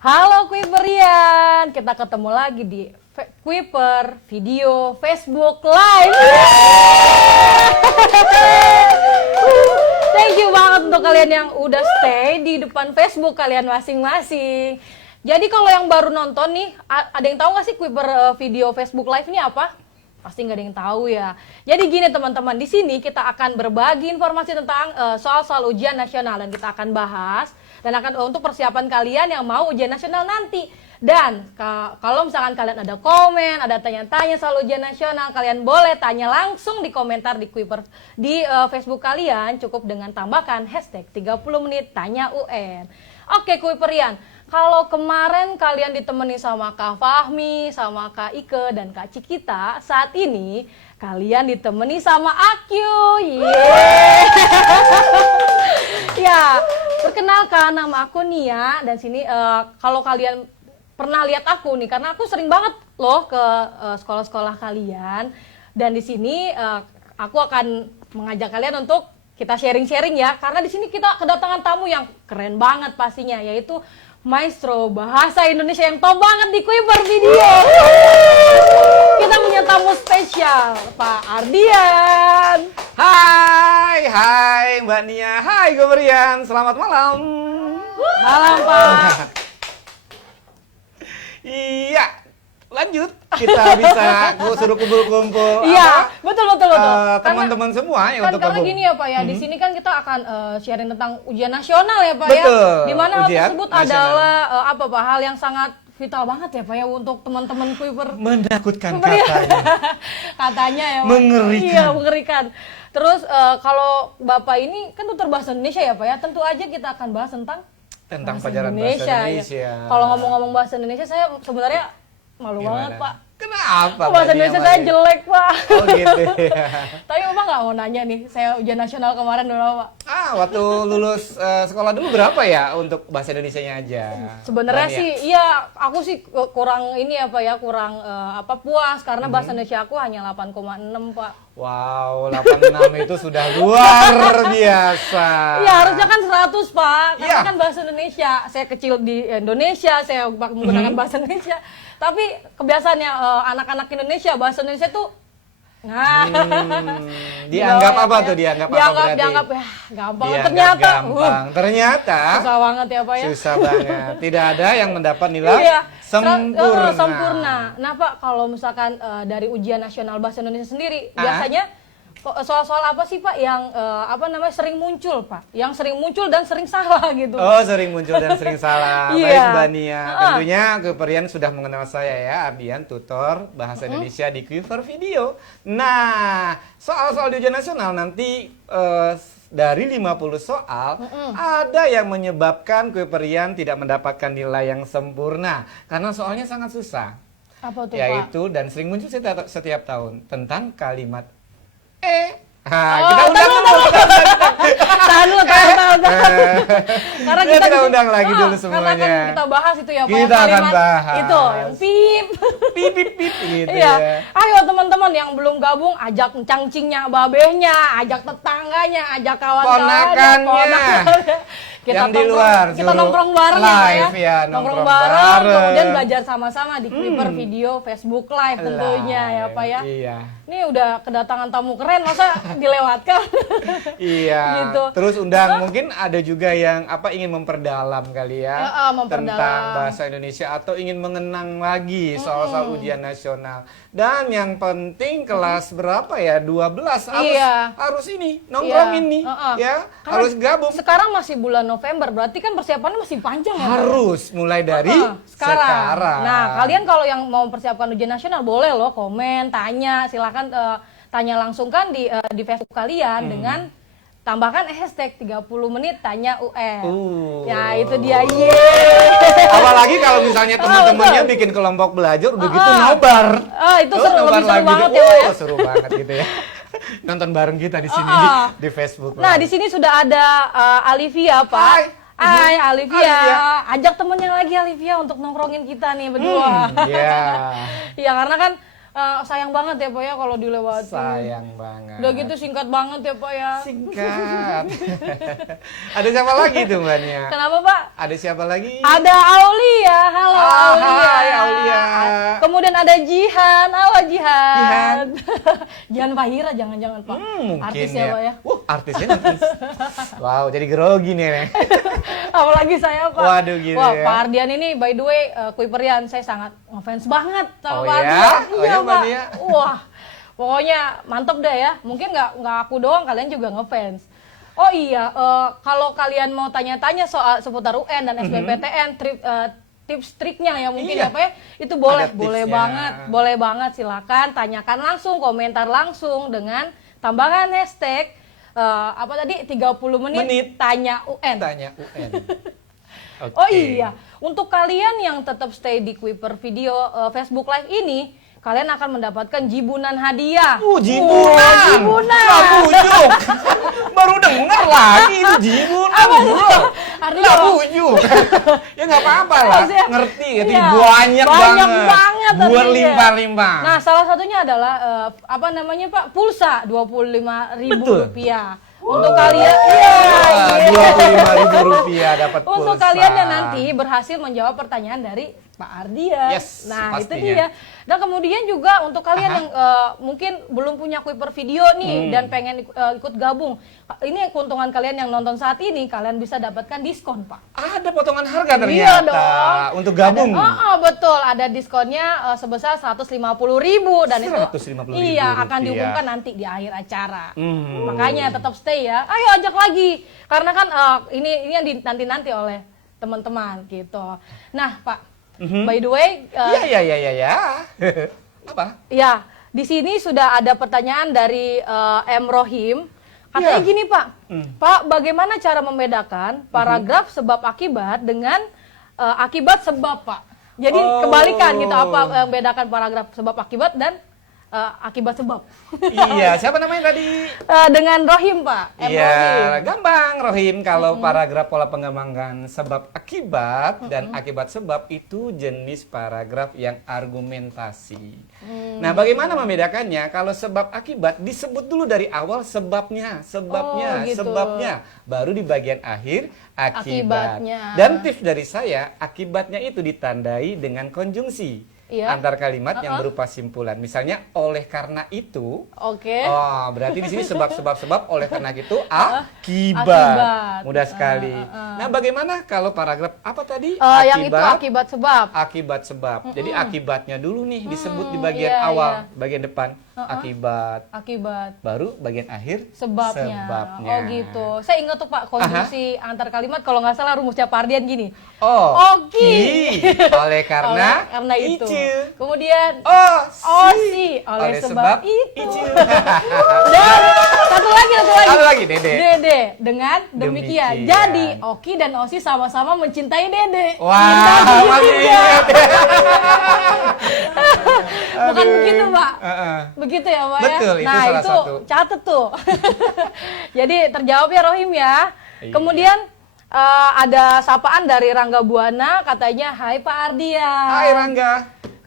Halo Kuiperian, kita ketemu lagi di Kuiper Video Facebook Live. Thank you banget untuk kalian yang udah stay di depan Facebook kalian masing-masing. Jadi kalau yang baru nonton nih, ada yang tahu nggak sih Kuiper Video Facebook Live ini apa? Pasti nggak ada yang tahu ya. Jadi gini teman-teman, di sini kita akan berbagi informasi tentang soal-soal ujian nasional dan kita akan bahas dan akan untuk persiapan kalian yang mau ujian nasional nanti. Dan kalau misalkan kalian ada komen, ada tanya-tanya soal ujian nasional, kalian boleh tanya langsung di komentar di Kuiper di Facebook kalian, cukup dengan tambahkan hashtag 30 menit tanya UN. Oke Kuiperian, kalau kemarin kalian ditemani sama Kak Fahmi, sama Kak Ike, dan Kak Cikita, saat ini kalian ditemani sama Akyu. Yeay. Ya, perkenalkan nama aku Nia, dan sini kalau kalian pernah lihat aku nih, karena aku sering banget loh ke sekolah-sekolah kalian, dan di sini aku akan mengajak kalian untuk kita sharing-sharing ya, karena di sini kita kedatangan tamu yang keren banget pastinya, yaitu Maestro Bahasa Indonesia yang top banget di Kuiper Video. Kita punya tamu spesial, Pak Ardian. Hai Mbak Nia, hai Kuiperian, selamat malam. Malam Pak. Iya, lanjut. Kita bisa suruh kumpul-kumpul. Iya, betul. Teman-teman semua ya untuk karena gabung. gini ya Pak ya, di sini kan kita akan sharing tentang ujian nasional ya Pak ya. Betul, Di mana hal ujian tersebut nasional. adalah apa Pak, hal yang sangat vital banget ya Pak ya untuk teman-teman Kuiper. Menakutkan Kuiper, katanya. Katanya ya Pak. Mengerikan. Iya, mengerikan. Terus kalau Bapak ini kan tutor bahasa Indonesia ya Pak ya, tentu aja kita akan bahas tentang Pelajaran bahasa Indonesia. Ya. Kalau ngomong-ngomong bahasa Indonesia, saya sebenarnya malu banget Pak. Kenapa? Bahasa Indonesia saya jelek Pak. Oh gitu ya. Tapi Bapak nggak mau nanya nih, saya ujian nasional kemarin berapa Pak? Waktu lulus sekolah dulu berapa ya untuk bahasa Indonesianya aja? Sebenarnya sih, iya aku sih kurang ini apa ya, kurang puas karena bahasa Indonesia aku hanya 8,6 Pak. Wow, 86 itu sudah luar biasa. Iya, harusnya kan 100 Pak, karena Iya. kan bahasa Indonesia. Saya kecil di Indonesia, saya menggunakan bahasa Indonesia. Tapi kebiasaannya anak-anak Indonesia, bahasa Indonesia tuh dianggap apa tuh? Dianggap apa berarti? Dianggap ya gampang. Dianggap Ternyata gampang. Ternyata susah banget ya Pak ya. susah banget. Tidak ada yang mendapat nilai Iya, sempurna. sempurna. Nah Pak, kalau misalkan dari ujian nasional bahasa Indonesia sendiri, biasanya soal-soal apa sih Pak yang sering muncul Pak? Yang sering muncul dan sering salah gitu. Oh, sering muncul dan sering salah. Iya. Baik Mbak Nia, tentunya Kuiperian sudah mengenal saya ya, Ardian, tutor bahasa Indonesia di Kuiper Video. Nah, soal-soal di ujian nasional nanti dari 50 soal, ada yang menyebabkan Kuiperian tidak mendapatkan nilai yang sempurna karena soalnya sangat susah. Apa tuh Pak? Yaitu dan sering muncul setiap tahun tentang kalimat kita undang Tahan dulu. Karena kita tidak undang lagi dulu Karena semuanya. kan kita bahas itu ya Pak. Kita akan kalimat bahas. itu yang pip. Pip gitu Iya. ya. Ayo teman-teman yang belum gabung, ajak cangcingnya, babehnya, ajak tetangganya, ajak kawan-kawannya, Ponakannya. Yang di luar kita suruh nongkrong bareng live ya, nongkrong nongkrong bareng, bareng. kemudian belajar sama-sama di Kuiper Video Facebook Live tentunya ya Pak ya. Iya. Ini udah kedatangan tamu keren, masa dilewatkan? Iya. Gitu. Terus undang mungkin ada juga yang ingin memperdalam kali ya, memperdalam tentang bahasa Indonesia atau ingin mengenang lagi soal-soal ujian nasional. Dan yang penting kelas berapa ya? 12 harus ini nongkrongin nih ya. Karena harus gabung. Sekarang masih bulan November, berarti kan persiapannya masih panjang ya Pak? Harus mulai dari sekarang. Nah, kalian kalau yang mau mempersiapkan ujian nasional boleh loh komen, tanya, silakan tanya langsung kan di Facebook kalian dengan tambahkan hashtag 30 menit tanya UN. Ya, itu dia. Apalagi kalau misalnya teman-temannya bikin kelompok belajar udah gitu nobar. Itu seru banget ya, Pak ya. Seru banget gitu ya. Nonton bareng kita di sini di Facebook. Nah, di sini sudah ada Alivia, Pak. Hai Alivia. Ajak temennya lagi Alivia untuk nongkrongin kita nih berdua. Iya. Iya, karena kan sayang banget ya Pak ya kalau dilewati. Sayang banget. Udah gitu singkat banget ya Pak ya. Singkat. Ada siapa lagi tuh Mbak Nia? Kenapa Pak? Ada siapa lagi? Ada Aulia, halo Aulia. Hai Aulia. Kemudian ada Jihan, halo Jihan. Jihan. Jihan Fahira, jangan-jangan Pak. Mungkin Artis ya Pak ya. Artisnya nanti. Wow, jadi grogi nih. Apalagi saya Pak. Waduh, gitu Wah, ya. Pak Ardian ini by the way, Kuiperian, saya sangat ngefans banget sama Oh Pak ya? Ardian. Oh ya, Mbak Pak. Nia? Wah, pokoknya mantep deh ya. Mungkin nggak aku doang, kalian juga ngefans. Oh iya, kalau kalian mau tanya-tanya soal seputar UN dan SBMPTN, tips triknya ya mungkin Iya. ya Pak ya, itu boleh, Ada tipsnya. boleh banget, silakan tanyakan langsung, komentar langsung dengan tambahan hashtag apa tadi 30 menit tanya UN. Tanya UN. Oke. Oh iya, untuk kalian yang tetap stay di Kuiper Video Facebook Live ini, kalian akan mendapatkan jibunan hadiah. Jibunan. Jibunan. Nggak bujuk. Baru denger lagi itu jibunan, bro. Artinya Nggak apa? bujuk. Ya nggak apa-apa lah. Maksudnya, Ngerti ya, iya, banyak banget Buat artinya. limpah-limpah. Nah, salah satunya adalah apa namanya Pak? Pulsa Rp25.000 rupiah. Untuk kalian, Rp25.000 dapat pulsa. untuk kalian yang nanti berhasil menjawab pertanyaan dari Pak Ardian. Yes, Nah, itu pastinya. dia. Dan kemudian juga untuk kalian yang mungkin belum punya Kuiper Video nih dan pengen ikut gabung. Ini keuntungan kalian yang nonton saat ini, kalian bisa dapatkan diskon, Pak. Ada potongan harga ternyata. Iya dong. Untuk gabung. Betul, ada diskonnya sebesar 150.000 dan itu 150.000 iya akan rupiah. diumumkan nanti di akhir acara. Makanya tetap stay ya. Ayo ajak lagi. Karena kan ini yang dinanti-nanti oleh teman-teman gitu. Nah, Pak, by the way, Iya. Apa? ya, di sini sudah ada pertanyaan dari M. Rohim. Katanya Iya. gini Pak, Pak bagaimana cara membedakan paragraf sebab akibat dengan akibat sebab Pak? Jadi kebalikan gitu, apa membedakan paragraf sebab akibat dan akibat sebab? Iya, siapa namanya tadi? Dengan Rohim Pak, M. Rohim. Iya, gampang Rohim. Kalau paragraf pola pengembangan sebab akibat dan akibat sebab itu jenis paragraf yang argumentasi. Nah, bagaimana membedakannya? Kalau sebab akibat disebut dulu dari awal sebabnya, Oh, gitu. sebabnya. Baru di bagian akhir akibat. Akibatnya. Dan tips dari saya, akibatnya itu ditandai dengan konjungsi. Iya. Antar kalimat yang berupa simpulan. Misalnya, oleh karena itu. Oke. Oh, berarti di sini sebab oleh karena itu Akibat. akibat. Mudah sekali. Nah, bagaimana kalau paragraf apa tadi? Yang itu akibat sebab. Akibat sebab. Jadi akibatnya dulu nih disebut di bagian iya, awal, iya. bagian depan. Akibat. Akibat. Baru bagian akhir Sebabnya. sebabnya. Oh gitu. Saya ingat tuh Pak, konjungsi antar kalimat kalau nggak salah rumusnya Pak Ardian gini. Oki. Oleh karena itu. icu. Kemudian Si. oleh sebab itu. Icu. Dan satu lagi. Satu lagi, Dede. Dede dengan demikian. Demikian. Jadi Oki dan Osi sama-sama mencintai Dede. Wah, Cinta masih segitiga. ingat ya. Bukan Aduh. begitu Pak. Heeh. Begitu ya Pak Betul, ya? itu Nah salah itu satu. catet tuh. Jadi terjawab ya Rohim ya. Iya. Kemudian ada sapaan dari Rangga Buana, katanya, hai Pak Ardian. Hai Rangga.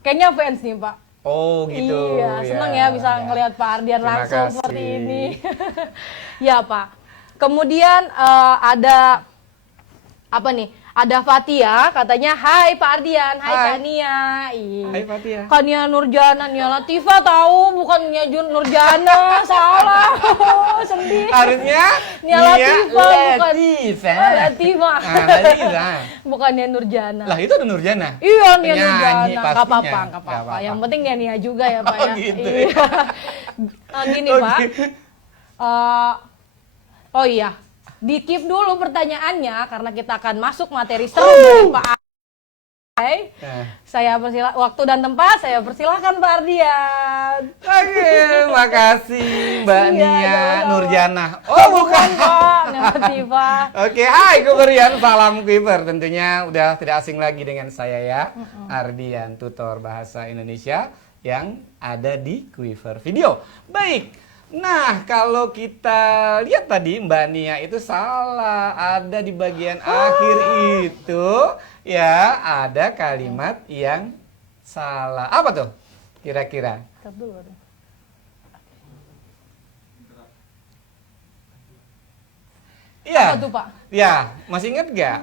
Kayaknya fans nih Pak. Oh gitu. Iya, seneng ya bisa ngelihat Pak Ardian Terima langsung kasih. seperti ini. Ya Pak. Kemudian ada apa nih? Ada Fatia, katanya, hai Pak Ardian, hai Hai. Kak Nia. Ih. Hai Fatia. Kan Nia Nurjana, Nia Latifah tahu, bukan Nia Nurjana, salah. Sedih. Harusnya Nia Latifah, bukan Latifah. Latifah. Ah, Latifah. Bukan Nia Nurjana. Lah itu ada Nurjana. Iya, Nia Penyanyi Nurjana. Nggak pastinya. apa-apa, nggak Nggak apa-apa. apa-apa. Yang penting Nia juga ya Pak Oh, ya. gitu. Iya. Gini Pak. Oh iya, di-keep dulu pertanyaannya karena kita akan masuk materi seru dari Pak Ardian. Nah. Saya waktu dan tempat saya persilahkan Pak Ardian. Oke, makasih Mbak Iya, Nia sama-sama. Nurjana. Oh, bukan. Pak, Nativa. Oke, hai Kuberian, salam Kuiper. Tentunya udah tidak asing lagi dengan saya ya, Ardian, tutor bahasa Indonesia yang ada di Kuiper Video. Baik. Nah, kalau kita lihat tadi Mbak Nia itu salah, ada di bagian akhir itu ya ada kalimat yang salah. Apa tuh? Kira-kira? Cut dulu. Aduh. Iya. Apa tuh, Pak? Ya, masih ingat nggak?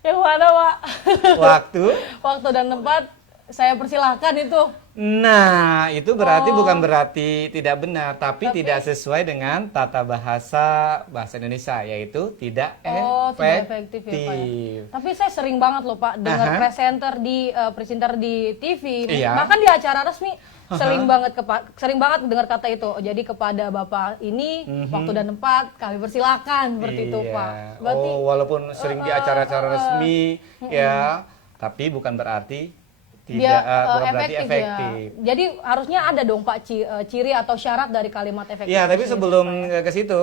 Yang mana, Pak? Waktu. Waktu dan tempat saya persilahkan itu. Nah, itu berarti Oh. bukan berarti tidak benar, tapi tidak sesuai dengan tata bahasa Indonesia, yaitu tidak Tidak efektif ya, Pak ya. Tapi saya sering banget loh, Pak, dengar Aha. presenter di TV, Iya. bahkan di acara resmi sering banget dengar kata itu. Jadi kepada Bapak ini waktu dan tempat kami persilahkan seperti itu, Iya. Pak. Berarti Oh, walaupun sering di acara-acara resmi, ya, tapi bukan berarti dia bukan berarti efektif, efektif. ya. Jadi harusnya ada dong, Pak, ciri atau syarat dari kalimat efektif. Ya, tapi itu, sebelum Pak, ya. ke situ,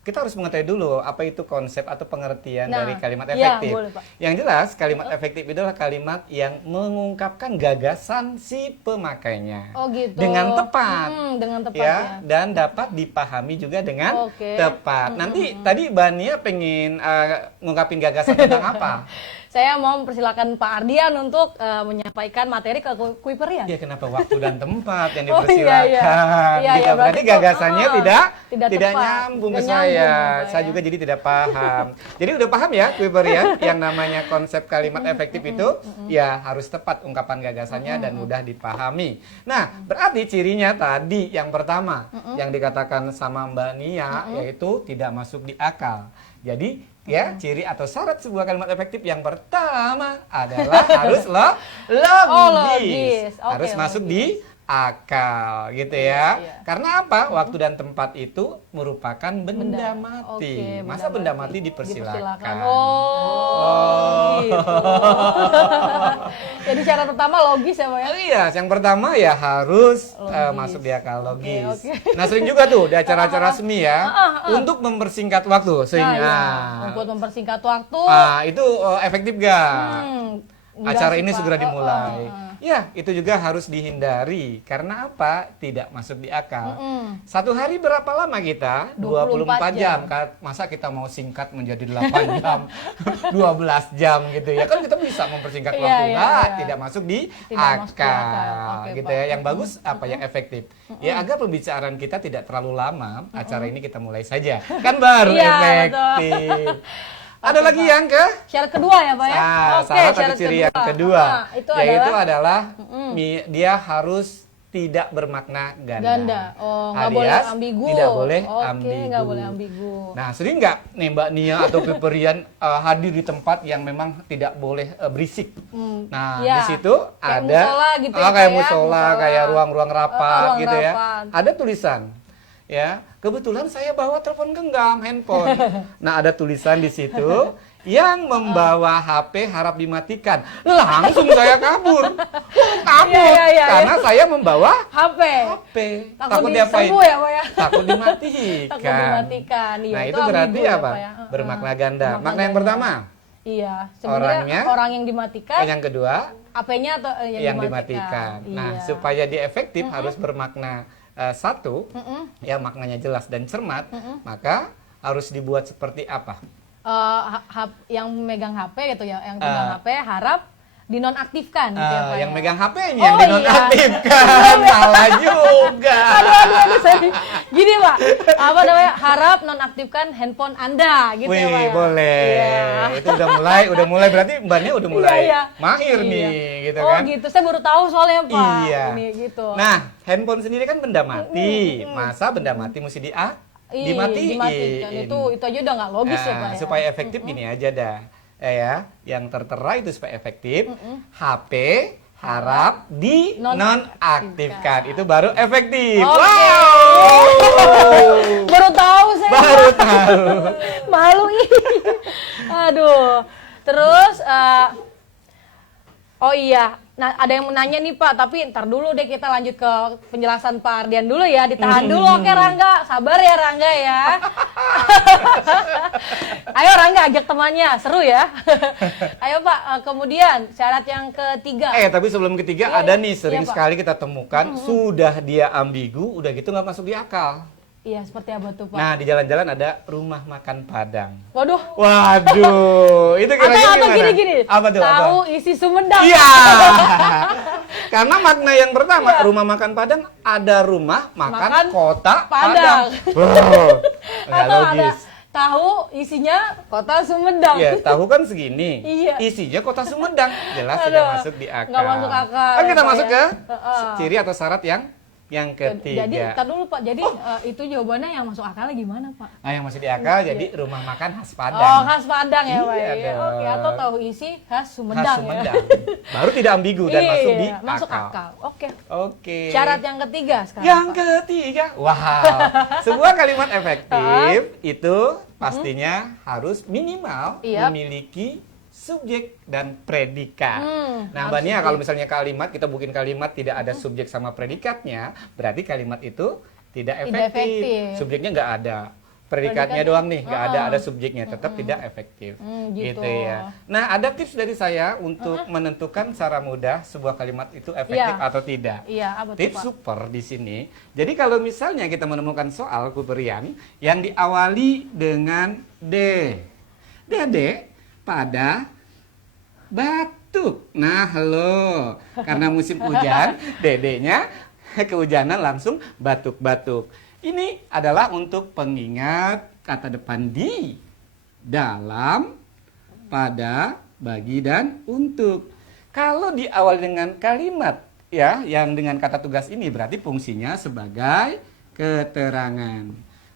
kita harus mengetahui dulu apa itu konsep atau pengertian Nah, dari kalimat iya, efektif. boleh, Pak. Yang jelas, kalimat efektif itu adalah kalimat yang mengungkapkan gagasan si pemakainya Oh gitu. dengan tepat. Dengan tepat Ya, ya. dan dapat dipahami juga dengan Oke. tepat. Nanti tadi Bania pengen ngungkapin gagasan tentang apa? Saya mau mempersilahkan Pak Ardian untuk menyampaikan materi ke Kuiperian. Ya, kenapa waktu dan tempat yang Oh, iya, dipersilakan? iya. Iya, Gitu. iya, Berarti berarti gagasannya kok, tidak tepat. nyambung ke Nggak nyambung, saya. Pak, Saya ya. juga jadi tidak paham. Jadi udah paham ya, Kuiperian, yang namanya konsep kalimat efektif itu ya harus tepat ungkapan gagasannya dan mudah dipahami. Nah, berarti cirinya tadi yang pertama yang dikatakan sama Mbak Nia yaitu tidak masuk di akal. Jadi ya, ciri atau syarat sebuah kalimat efektif yang pertama adalah harus logis. Logis. Oke, Harus masuk logis. di akal gitu ya. Iya. Karena apa? Waktu dan tempat itu merupakan benda Oke, mati. Masa benda mati dipersilakan? Oh, gitu. Jadi syarat pertama logis ya, Pak ya? Iya, yang pertama ya harus Logis. masuk di akal logis. Oke. Nah, sering juga tuh di acara-acara resmi ya untuk mempersingkat waktu Nah, sehingga iya. Untuk mempersingkat waktu. itu efektif gak? Acara enggak ini sih, Pak. segera dimulai. Ya, itu juga harus dihindari. Karena apa? Tidak masuk di akal. Satu hari berapa lama kita? 24 jam. Masa kita mau singkat menjadi 8 jam, 12 jam gitu ya. Kan kita bisa mempersingkat Iya, waktu. iya, Nah, iya. tidak masuk di Tidak masuk di akal. akal. Oke, Gitu Pak. ya. Yang bagus apa? Yang efektif. Ya, agar pembicaraan kita tidak terlalu lama, acara ini kita mulai saja. Kan baru Iya, efektif. Ada lagi yang ke? Syarat kedua ya, Pak ya? Salah satu ciri yang kedua, Nah, itu yaitu adalah dia harus tidak bermakna ganda. ganda. Oh, nggak boleh Alias, ambigu. Tidak boleh Oke, ambigu. nggak boleh ambigu. Nah, sering nggak nih Mbak Nia atau Kuiperian hadir di tempat yang memang tidak boleh berisik? Nah, Iya. di situ Kayak ada musola gitu ya, kayak Pak ya? musola, Musola. kayak ruang-ruang rapat Ruang gitu ya. rapat. Ada tulisan. Ya, kebetulan saya bawa telepon genggam, handphone. Nah, ada tulisan di situ yang membawa HP harap dimatikan. Langsung saya kabur. Kabur Iya. karena saya membawa HP. HP. Takut diapain? diserbu ya, Pak ya? Takut dimatikan. Takut dimatikan. Iya, Nah, itu itu berarti ambigu ya, apa? Pak ya? Bermakna ganda. Bermakna Makna yang ganda. pertama, Iya, sebenarnya Orangnya, orang yang dimatikan, yang kedua, HP-nya atau yang dimatikan. Nah, Iya. supaya dia efektif harus bermakna satu, ya maknanya jelas dan cermat, maka harus dibuat seperti apa? Yang megang HP gitu ya, yang pegang HP harap dinonaktifkan gitu ya, Pak Yang ya? megang HP-nya Oh, yang dinonaktifkan. Salah juga. Aduh, gini Pak, apa namanya, harap nonaktifkan handphone Anda gitu Wih, ya Pak ya? boleh. Iya. Itu udah mulai berarti Mbaknya udah mulai Iya. mahir Iya. nih, gitu Oh kan? gitu, saya baru tahu soalnya Pak. Iya. Ini gitu. Nah, handphone sendiri kan benda mati. Masa benda mati mesti dimatiin? Dimatikan. Itu aja udah nggak logis ya Pak ya? Supaya efektif gini aja dah. Ya, yang tertera itu supaya efektif. HP harap dinonaktifkan. Itu baru efektif. Oke. Wow. Baru tahu saya. Baru tahu. Malu ini. Aduh. Terus oh iya, nah ada yang menanya nih Pak, tapi ntar dulu deh kita lanjut ke penjelasan Pak Ardian dulu ya, ditahan dulu. Oke Rangga, sabar ya Rangga ya. Ayo Rangga ajak temannya, seru ya. Ayo Pak, kemudian syarat yang ketiga. Tapi sebelum ketiga Iya, ada iya. nih sering Iya, Pak. sekali kita temukan sudah dia ambigu, udah gitu nggak masuk di akal. Iya, seperti apa tuh Pak? Nah, di jalan-jalan ada rumah makan Padang. Waduh. Waduh, itu kira-kira Atau gimana? gini. Apa tuh? Tahu Apa? isi Sumedang. Iya. Karena makna yang pertama, rumah makan Padang, ada rumah makan kota Padang. Wow, nggak Atau ada logis. tahu isinya kota Sumedang. Ya, tahu kan segini. Iya. Isinya kota Sumedang. Jelas Aduh, tidak masuk di akal. nggak masuk akal, Kan kita ya, Pak, masuk ya. ke Heeh. ciri atau syarat yang ketiga. Jadi, tar dulu Pak. Jadi itu jawabannya yang masuk akalnya gimana Pak? Nah, yang masih di akal jadi rumah makan khas Padang. Oh, khas Padang ya Pak. Iya Iya, dong. oke, atau tahu isi khas Khas Sumedang, Sumedang. ya. Baru tidak ambigu dan masuk di masuk akal. akal. Oke. Oke. Syarat yang ketiga sekarang. Yang Pak. ketiga, wow, sebuah kalimat efektif itu pastinya harus minimal Yap. memiliki subjek dan predikat. Nah, harus Mbak Nia, subjek. kalau misalnya kalimat kita bikin kalimat tidak ada subjek sama predikatnya, berarti kalimat itu tidak Tidak efektif. efektif. Subjeknya nggak ada. Predikatnya doang nih, nggak ada subjeknya, tetap tidak efektif. Gitu. Ya. Nah, ada tips dari saya untuk menentukan secara mudah sebuah kalimat itu efektif Iya. atau tidak. Iya, apa tuh Tips Pak? super di sini. Jadi kalau misalnya kita menemukan soal kuberian yang diawali dengan D. Dede pada batuk. Nah, halo. Karena musim hujan, dedenya kehujanan langsung batuk-batuk. Ini adalah untuk pengingat kata depan di, dalam, pada, bagi, dan untuk. Kalau diawali dengan kalimat ya yang dengan kata tugas ini berarti fungsinya sebagai keterangan.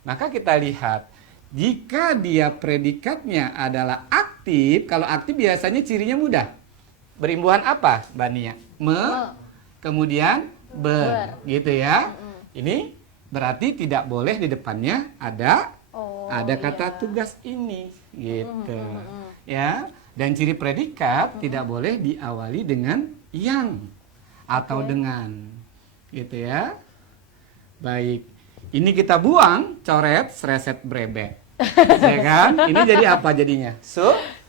Maka kita lihat jika dia predikatnya adalah aktif, kalau aktif biasanya cirinya mudah. Berimbuhan apa, Mbak Nia? Kemudian ber, gitu ya. Ini berarti tidak boleh di depannya ada kata tugas ini, gitu. Ya. Dan ciri predikat tidak boleh diawali dengan yang atau dengan, gitu ya. Baik. Ini kita buang, coret, sreset, brebet. Ya kan? Ini jadi apa jadinya?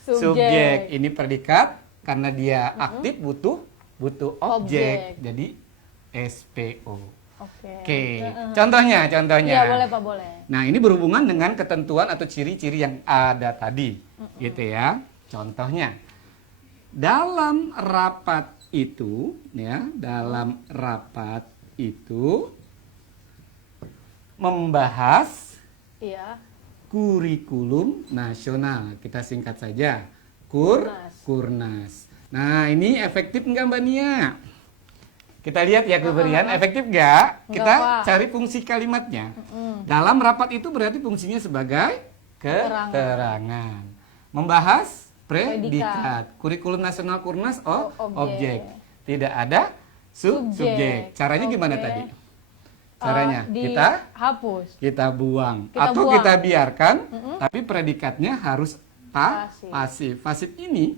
Subjek. Ini predikat karena dia aktif butuh objek. Jadi SPO. Oke. Contohnya. Iya, boleh Pak, boleh. Nah, ini berhubungan dengan ketentuan atau ciri-ciri yang ada tadi. Gitu ya. Contohnya. Dalam rapat itu, ya, dalam rapat itu membahas Iya. kurikulum nasional. Kita singkat saja. Kurnas. Nah, ini efektif nggak Mbak Nia? Kita lihat ya kuberian, efektif nggak? Kita Pak. cari fungsi kalimatnya. Dalam rapat itu berarti fungsinya sebagai keterangan. Membahas predikat. Kurikulum nasional Kurnas objek. Tidak ada subjek. Caranya gimana tadi? Caranya kita hapus. kita buang Kita atau buang. kita biarkan, tapi predikatnya harus pasif. Pasif ini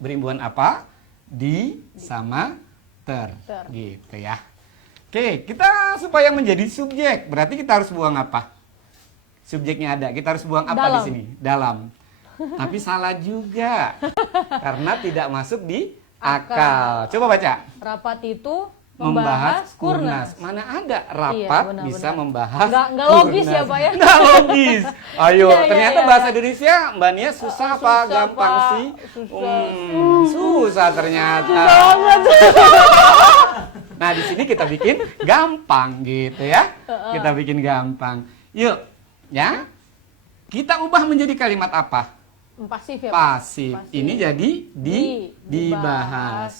berimbuhan apa? Di sama ter. Gitu ya. Oke, kita supaya menjadi subjek, berarti kita harus buang apa? Subjeknya ada, kita harus buang apa Dalam. di sini? Dalam. Tapi salah juga. Karena tidak masuk di akal. Coba baca. Rapat itu Membahas kurnas. Mana ada rapat Iya, benar, bisa benar. membahas Nggak logis ya, Pak, ya? Nggak logis. Ayo, Iya, ternyata iya. bahasa Indonesia Mbak Nia susah apa susah, gampang Pak. sih? Susah. Susah ternyata. Nah, di sini kita bikin gampang gitu ya. Kita bikin gampang. Yuk, ya. Kita ubah menjadi kalimat apa? Pasif ya, Pak? Pasif. Pasif. Ini jadi Dibahas. dibahas.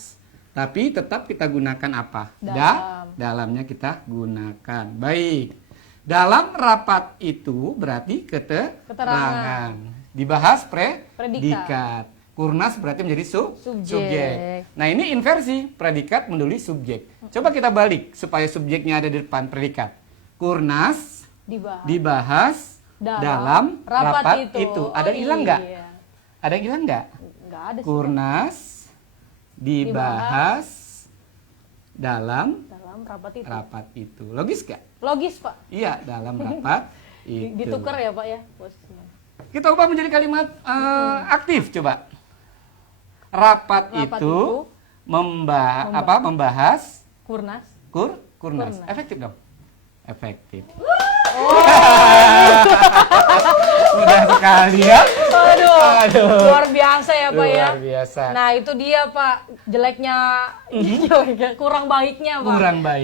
Tapi tetap kita gunakan apa? Dalamnya kita gunakan. Baik. Dalam rapat itu berarti keterangan. Dibahas predikat. Kurnas berarti menjadi subjek. Nah, ini inversi. Predikat menulis subjek. Coba kita balik supaya subjeknya ada di depan predikat. Kurnas dibahas dalam rapat itu. Ada yang hilang nggak? Iya. Ada yang hilang nggak? Nggak ada sih, Pak. Kurnas dibahas dalam rapat itu. Logis gak? Logis, Pak. Iya, dalam rapat itu. Ditukar ya, Pak, ya posisinya. Kita ubah menjadi kalimat aktif coba. Rapat itu membahas Kurnas. kurnas. Efektif dong? Efektif. Mudah sekali ya. Aduh, Aduh. luar biasa ya Pak ya. Luar biasa. Nah itu dia Pak, jeleknya, kurang baiknya Pak.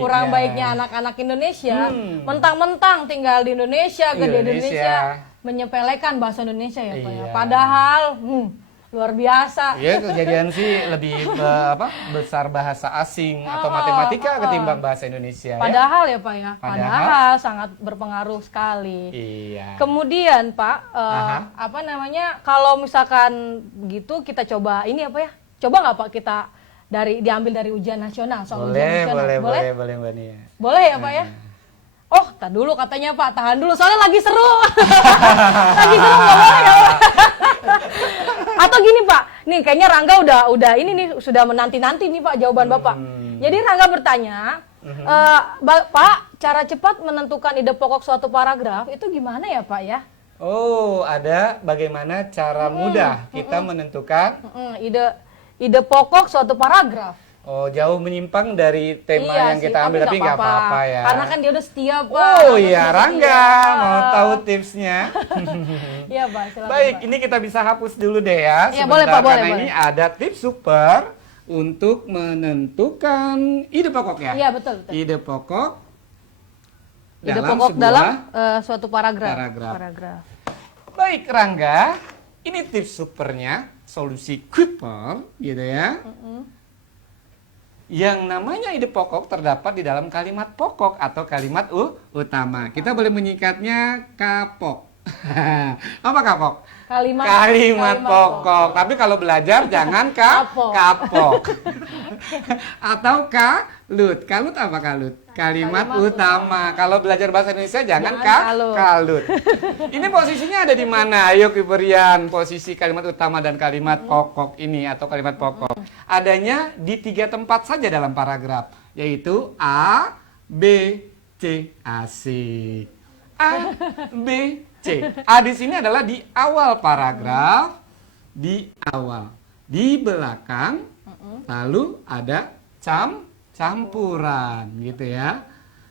Kurang baiknya. anak-anak Indonesia, mentang-mentang tinggal di Indonesia, gede di Indonesia, menyepelekan bahasa Indonesia ya Pak ya. Iya. Padahal, luar biasa. Ya kejadian sih lebih besar bahasa asing atau matematika ketimbang bahasa Indonesia. Padahal ya Pak ya, Padahal padahal sangat berpengaruh sekali. Iya. Kemudian Pak, apa namanya, kalau misalkan gitu kita coba ini apa ya? Coba nggak Pak kita diambil dari ujian nasional, soal ujian nasional? Boleh Mbak Nia. Boleh ya Pak ya? Oh, tahan dulu katanya Pak, tahan dulu soalnya lagi seru. Lagi seru nggak boleh ya Pak? Atau gini Pak, nih kayaknya Rangga udah ini nih sudah menanti-nanti nih Pak jawaban Bapak. Jadi Rangga bertanya, Pak, cara cepat menentukan ide pokok suatu paragraf itu gimana ya Pak ya? Oh, ada bagaimana cara mudah kita menentukan. Ide pokok suatu paragraf. Oh, jauh menyimpang dari tema Iya yang sih, kita ambil, tapi nggak apa-apa ya. Karena kan dia udah setia Pak. Oh Rangga iya, sudah Rangga setia. mau tahu tipsnya. Iya Pak, silakan Baik, Pak. ini kita bisa hapus dulu deh ya. Iya, boleh, sebentar, Pak, boleh, karena boleh. ini ada tips super untuk menentukan ide pokok ya. Iya betul. Ide pokok Ide dalam pokok sebuah dalam suatu paragraf. paragraf. Baik Rangga, ini tips supernya, solusi Kuiper gitu ya. Yang namanya ide pokok terdapat di dalam kalimat pokok atau kalimat utama. Kita boleh menyingkatnya kapok. Apa kapok? Kalimat pokok. Tapi kalau belajar jangan kapok. Atau kalut. Kalut apa kalut? Kalimat utama. Kalau belajar bahasa Indonesia jangan kalut. Ini posisinya ada di mana? Ayo Kiberian, posisi kalimat utama dan kalimat pokok ini atau kalimat pokok. Adanya di 3 tempat saja dalam paragraf, yaitu A, B, C. Asik. A, B, C. A di sini adalah di awal paragraf, di awal. Di belakang, lalu ada campuran gitu ya.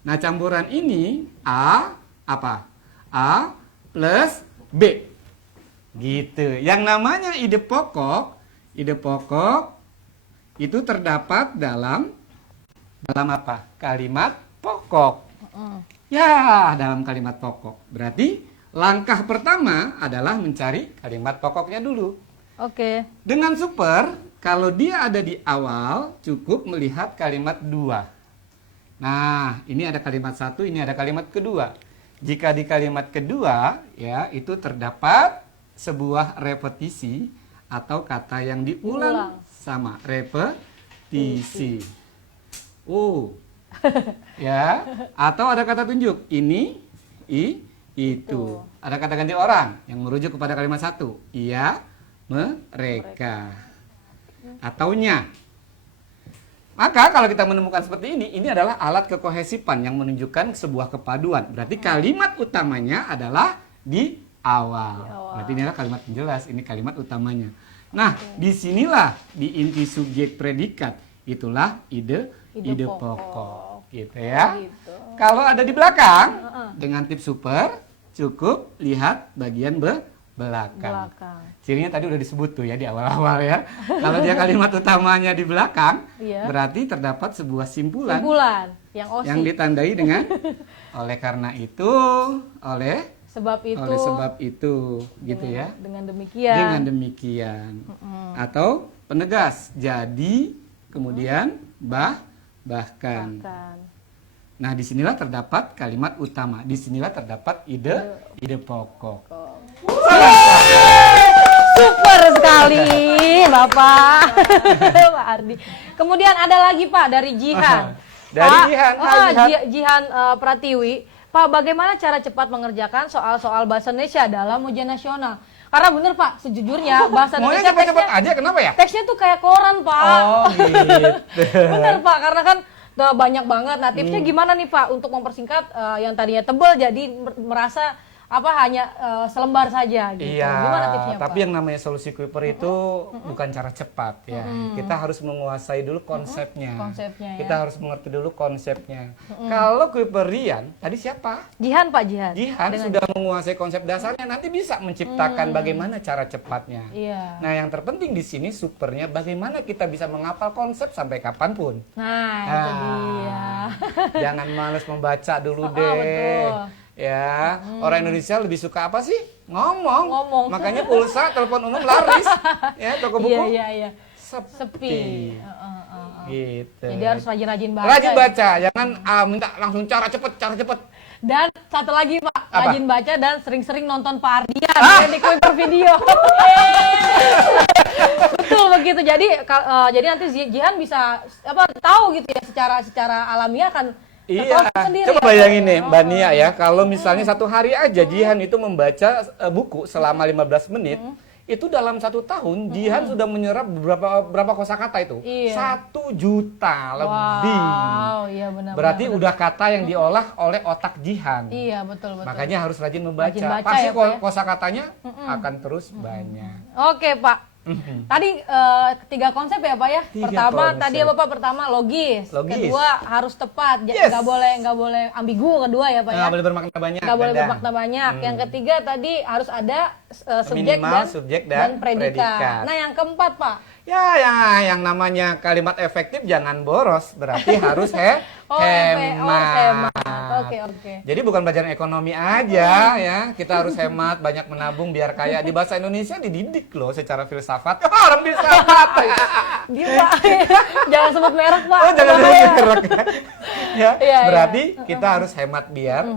Nah, campuran ini A apa? A plus B. Gitu. Yang namanya ide pokok itu terdapat dalam apa? Kalimat pokok. Ya, dalam kalimat pokok. Berarti langkah pertama adalah mencari kalimat pokoknya dulu. Oke. Dengan super, kalau dia ada di awal, cukup melihat kalimat 2. Nah, ini ada kalimat 1, ini ada kalimat kedua. Jika di kalimat kedua, ya, itu terdapat sebuah repetisi atau kata yang diulang sama. Repetisi. Ya, atau ada kata tunjuk. Ini, itu. Ada kata ganti orang yang merujuk kepada kalimat 1. Ia, mereka. Atau nya. Maka kalau kita menemukan seperti ini adalah alat kekohesifan yang menunjukkan sebuah kepaduan. Berarti kalimat utamanya adalah di awal. Berarti ini adalah kalimat penjelas, ini kalimat utamanya. Nah, disinilah di inti subjek predikat. Itulah ide pokok. Gitu ya. Kalau ada di belakang, dengan tips super, cukup lihat bagian belakang. Cirinya tadi udah disebut tuh ya di awal-awal ya. Kalau dia kalimat utamanya di belakang, berarti terdapat sebuah simpulan yang ditandai dengan oleh karena itu, oleh sebab itu, gitu ya. Dengan demikian. Atau penegas, jadi, kemudian bahkan. Nah, disinilah terdapat kalimat utama. Disinilah terdapat ide pokok. Super sekali, Bapak. Pak Ardi. Kemudian ada lagi Pak dari Jihan. Jihan Pratiwi. Pak, bagaimana cara cepat mengerjakan soal-soal bahasa Indonesia dalam ujian nasional? Karena bener Pak, sejujurnya bahasa Indonesia cepet-cepet aja, kenapa ya? Teksnya tuh kayak koran Pak. Oh gitu. Bener Pak, karena kan banyak banget. Nah tipsnya gimana nih Pak untuk mempersingkat yang tadinya tebal jadi merasa hanya selembar saja gitu. Iya, Gimana tipsnya, tapi Pak? yang namanya solusi Kuiper itu bukan cara cepat ya. Kita harus menguasai dulu konsepnya. Konsepnya, ya. Kita harus mengerti dulu konsepnya. Kalau Kuiperian, tadi siapa? Jihan, Pak, Jihan. Jihan sudah menguasai konsep dasarnya, nanti bisa menciptakan bagaimana cara cepatnya. Iya. Nah, yang terpenting di sini supernya bagaimana kita bisa menghafal konsep sampai kapanpun. Nah, itu dia. Jangan males membaca dulu deh. Betul. Ya, orang Indonesia lebih suka apa sih? Ngomong. Ngomong. Makanya pulsa, telepon umum laris. Ya, toko buku Iya. sepi. Sepi. Gitu. Jadi harus rajin-rajin baca. Rajin ya. baca, jangan minta langsung cara cepet. Dan satu lagi, Pak, Apa? rajin baca dan sering-sering nonton Pak Ardian ya, di Kuiper video. Betul begitu. Jadi nanti Jihan bisa tahu gitu ya secara alamiah kan. Iya, Sendiri, coba ya. bayangin nih Mbak Nia ya, kalau misalnya satu hari aja Jihan itu membaca buku selama 15 menit, itu dalam 1 tahun Jihan sudah menyerap berapa kosakata itu? Iya. 1 juta lebih. Wow, iya benar. Berarti udah kata yang diolah oleh otak Jihan. Iya, betul. Makanya harus rajin membaca. Rajin baca Pasti ya, Pak, ya? kosakatanya akan terus banyak. Oke, Pak. Tadi 3 konsep ya, Pak ya. 3 Pertama konsep. tadi ya Bapak, pertama logis. Logis. Kedua harus tepat. Yes. Nggak boleh ambigu kedua ya, Pak ya. Nggak boleh bermakna banyak. Nggak boleh Ganda. bermakna banyak. Yang ketiga tadi harus ada subjek Minimal dan, subjek dan predikat. Nah, yang keempat, Pak. Ya, yang namanya kalimat efektif jangan boros, berarti harus hemat. Oke. Jadi bukan pelajaran ekonomi aja ya, kita harus hemat, banyak menabung biar kaya. Di bahasa Indonesia dididik loh secara filsafat. Orang filsafat. Dia, Pak. Jangan sebut merek, Pak. Oh, jangan Bahaya. dikerek. Ya, Iya, berarti kita harus hemat biar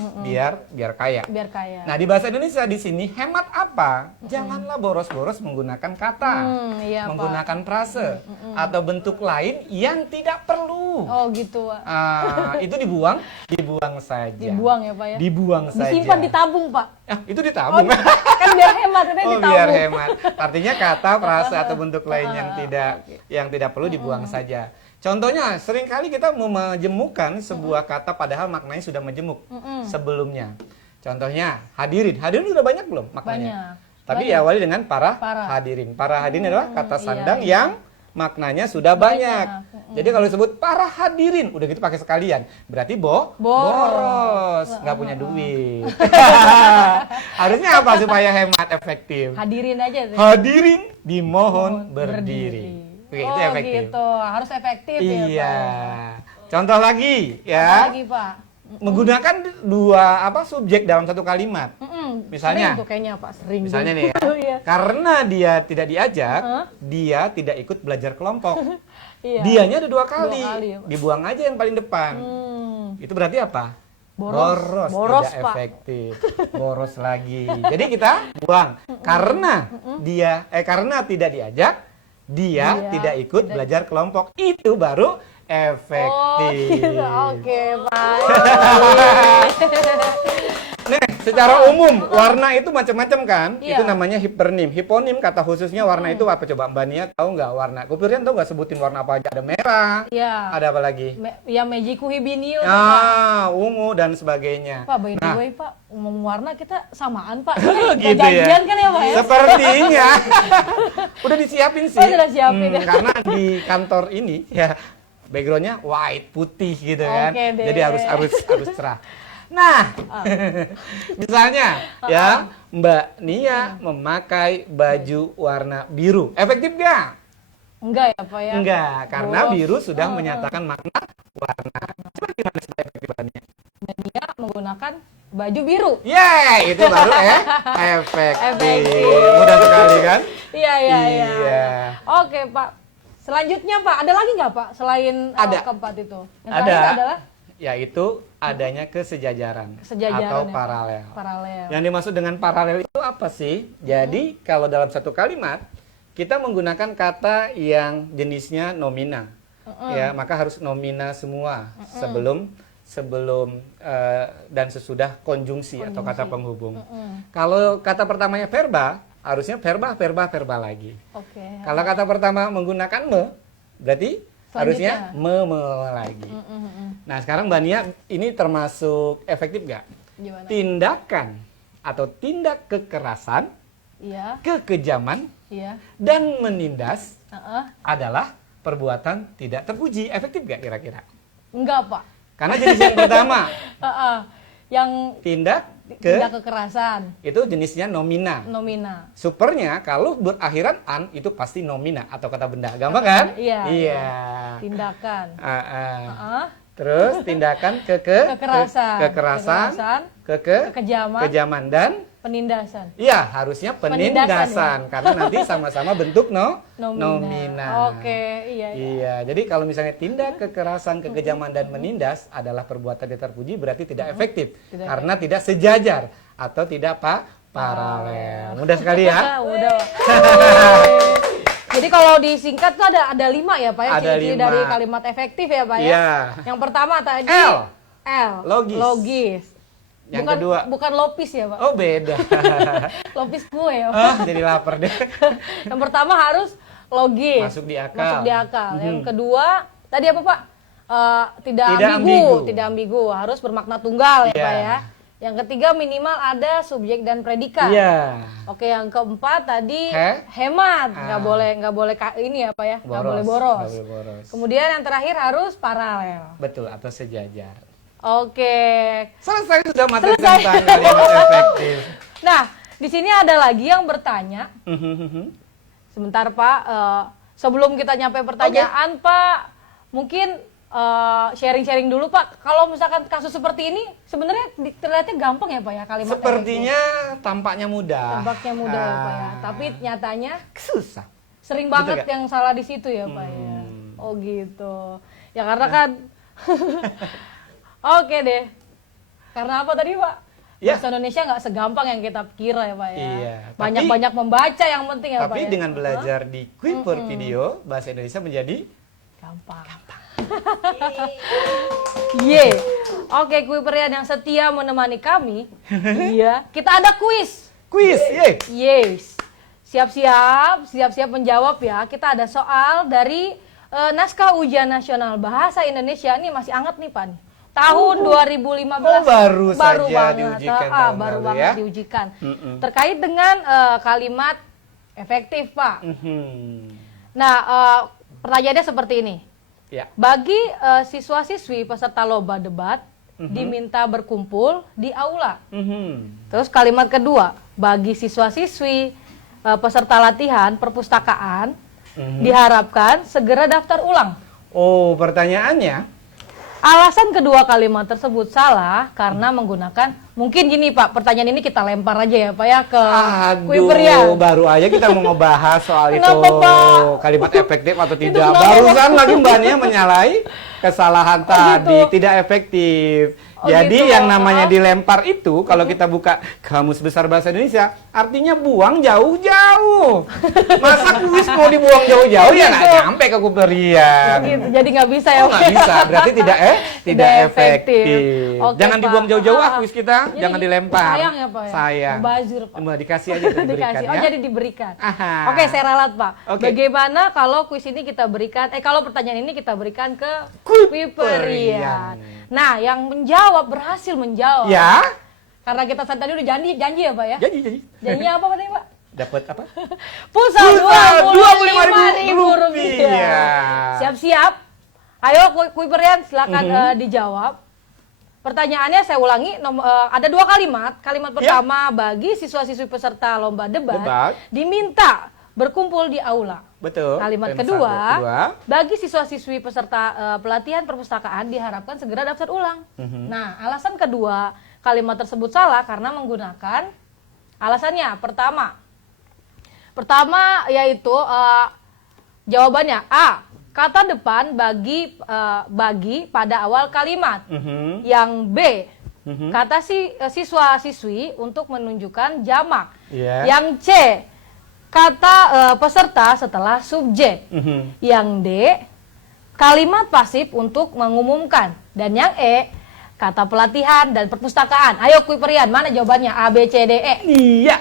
kaya. Biar kaya. Nah, di bahasa Indonesia di sini hemat apa? Janganlah boros-boros menggunakan kata, Iya, Pak. menggunakan frase atau bentuk lain yang tidak perlu. Oh, gitu, Pak. Itu dibuang saja. Dibuang ya, Pak ya. Dibuang saja. Disimpan, ditabung, Pak. Itu ditabung. Kan biar hemat, itu Oh, ditabung. biar hemat. Artinya kata, frase atau bentuk lain yang tidak perlu dibuang saja. Contohnya, seringkali kita memajemukkan sebuah kata padahal maknanya sudah majemuk sebelumnya. Contohnya, hadirin. Hadirin sudah banyak belum maknanya? Banyak. Tapi diawali dengan para hadirin. Para hadirin adalah kata sandang yang maknanya sudah banyak. Jadi kalau disebut para hadirin, udah gitu pakai sekalian. Berarti boros. Nggak punya duit. Harusnya apa supaya hemat efektif? Hadirin aja tuh. Hadirin dimohon berdiri. Oke, itu efektif. Gitu. Harus efektif ya, Pak. Iya. Contoh lagi Apa ya. lagi, Pak? Menggunakan dua subjek dalam satu kalimat. Misalnya, sering tuh kayaknya, Pak, sering. Misalnya nih ya, Iya. karena dia tidak diajak, dia tidak ikut belajar kelompok. Iya. Dianya ada 2 kali, kali ya, Pak. dibuang aja yang paling depan. Itu berarti apa? Boros, tidak Pak. efektif, boros lagi. Jadi kita buang karena karena tidak diajak, dia tidak ikut belajar kelompok. Itu baru efektif. gitu. Oke, Pak. Nih, secara umum warna itu macam-macam kan? Iya. Itu namanya hipernim. Hiponim kata khususnya warna itu apa coba Mbak Nia tahu nggak warna? Kupirian tahu nggak sebutin warna apa aja? Ada merah. Iya. Ada apa lagi? Ya Mejiku Hibinio tuh, Pak. Ungu dan sebagainya. Pak, by the way, Pak, ngomong warna kita samaan, Pak. Gitu ya. Janjian kan ya, Pak ya? Sepertinya. Udah disiapin sih. Oh, sudah siapin ya. Karena di kantor ini ya backgroundnya white putih gitu kan. Oke deh. Jadi harus cerah. Nah, misalnya ya Mbak Nia memakai baju warna biru, efektif nggak? Enggak ya, Pak ya? Enggak, karena Boros. biru sudah menyatakan makna warna. Coba gimana supaya efektif Mbak Nia? Dia menggunakan baju biru. Yeay, itu baru efektif. Efektif. Mudah sekali kan? Iya. Iya. Oke, Pak. Selanjutnya, Pak, ada lagi nggak, Pak, selain Ada. keempat itu? Yang Ada. terakhir adalah Yaitu adanya kesejajaran Kesejajaran atau ya, Pak. paralel. paralel. Yang dimaksud dengan paralel itu apa sih? Jadi kalau dalam satu kalimat kita menggunakan kata yang jenisnya nomina, ya maka harus nomina semua sebelum dan sesudah konjungsi atau kata penghubung. Kalau kata pertamanya verba, harusnya verba lagi. Oke. Kalau kata pertama menggunakan me, berarti harusnya me lagi. Nah sekarang Mbak Nia ini termasuk efektif nggak? Gimana? Tindakan atau tindak kekerasan, Iya. kekejaman, Iya. dan menindas Heeh. adalah perbuatan tidak terpuji. Efektif gak kira-kira? Enggak, Pak. Karena jenis yang pertama, Heeh. Yang tindak tindak kekerasan, itu jenisnya nomina. nomina. Supernya kalau berakhiran an itu pasti nomina atau kata benda. Gampang kan? Iya. Iya. Tindakan. Heeh. Terus tindakan Kekerasan. kekerasan, Kekejaman. kejaman dan Penindasan. iya harusnya penindasan karena nanti sama-sama bentuk nomina. Oke, iya. Iya, jadi kalau misalnya tindak kekerasan, kekejaman dan menindas adalah perbuatan tidak terpuji berarti tidak efektif Tidak karena tidak sejajar atau tidak paralel. Mudah sekali ya. Udah. Jadi kalau disingkat tuh ada 5 ya Pak ya, Ada ciri-ciri 5. dari kalimat efektif ya Pak ya. Iya. Yang pertama tadi L. L. Logis. Yang bukan, kedua. bukan lopis ya Pak. Oh beda. Lopis kue ya Pak. Jadi lapar deh. Yang pertama harus logis. Masuk di akal. Masuk di akal. Yang kedua tadi apa Pak? Tidak ambigu, harus bermakna tunggal ya Iya. Pak ya. Yang ketiga minimal ada subjek dan predikat. Iya. Oke, yang keempat tadi hemat, nggak boleh ini ya Pak ya, nggak boleh boros. Nggak boleh boros. Kemudian yang terakhir harus paralel. Betul, atau sejajar. Oke. Selesai sudah materi tentang kalimat efektif. Nah, di sini ada lagi yang bertanya. Sebentar Pak, sebelum kita nyampe pertanyaan Pak, mungkin sharing-sharing dulu Pak. Kalau misalkan kasus seperti ini, sebenarnya terlihatnya gampang ya Pak ya kalimat Sepertinya tampaknya mudah. Tampaknya mudah ya Pak ya, tapi nyatanya susah. sering Betul banget gak? yang salah di situ ya Pak ya. Oh gitu. Ya karena kan oke deh. Karena apa tadi Pak? Ya. Bahasa Indonesia nggak segampang yang kita kira ya Pak ya. Iya, Banyak-banyak membaca yang penting ya Pak Tapi ya. dengan belajar di Kuiper Video, bahasa Indonesia menjadi Gampang. Ye. Oke, Kuiperian yang setia menemani kami. Iya, kita ada kuis. kuis. Yeay. Yes. Siap-siap menjawab ya. Kita ada soal dari naskah ujian nasional bahasa Indonesia. Ini masih hangat nih Pak. Tahun 2015. Oh, baru saja banget. diujikan tahun Baru lalu banget ya. diujikan. Terkait dengan kalimat efektif Pak. Nah, pertanyaannya seperti ini. Ya. Bagi siswa-siswi peserta lomba debat diminta berkumpul di aula. Terus kalimat kedua, bagi siswa-siswi peserta latihan perpustakaan diharapkan segera daftar ulang. Oh, pertanyaannya? Alasan kedua kalimat tersebut salah karena menggunakan, mungkin gini Pak, pertanyaan ini kita lempar aja ya Pak ya ke Kuiperian. Baru aja kita mau ngebahas soal itu Kenapa, Pak? kalimat efektif atau Itu tidak. kenapa, Barusan lagi Mbak Nia menyalahi kesalahan tadi, gitu. tidak efektif. Oh, Jadi gitu. yang namanya dilempar itu kalau kita buka Kamus Besar Bahasa Indonesia artinya buang jauh-jauh. Masa kuis mau dibuang jauh-jauh ya nggak nyampe ke Kuiperian. Gitu, jadi nggak bisa ya Oh, Pak. nggak bisa, berarti tidak efektif. Oke, Jangan Pak. dibuang jauh-jauh kuis kita, Jadi jangan dilempar. Sayang ya Pak ya? Sayang. Mubazir, Pak. Mbak dikasih aja diberikan Dikasih. Oh ya. jadi diberikan. Aha. Oke, saya ralat Pak. Oke. Bagaimana kalau kuis ini kita berikan, kalau pertanyaan ini kita berikan ke Kuiperian. Nah, yang berhasil menjawab. Ya. Karena kita tadi udah janji ya Pak ya. Jadi. Janjinya apa katanya Pak? Dapat apa? Pulsa Rp25.000. Siap-siap. Ayo Kuiperian silakan dijawab. Pertanyaannya saya ulangi, ada 2 kalimat. Kalimat pertama bagi siswa-siswi peserta lomba debat diminta berkumpul di aula. Betul. Kalimat kedua, bagi siswa-siswi peserta pelatihan perpustakaan diharapkan segera daftar ulang. Nah, alasan kedua kalimat tersebut salah karena menggunakan alasannya pertama yaitu jawabannya A, kata depan bagi pada awal kalimat. Yang B, kata siswa-siswi untuk menunjukkan jamak. Yang C, kata peserta setelah subjek. Yang D, kalimat pasif untuk mengumumkan. Dan yang E, kata pelatihan dan perpustakaan. Ayo Kuiperian, mana jawabannya? A, B, C, D, E. Iya.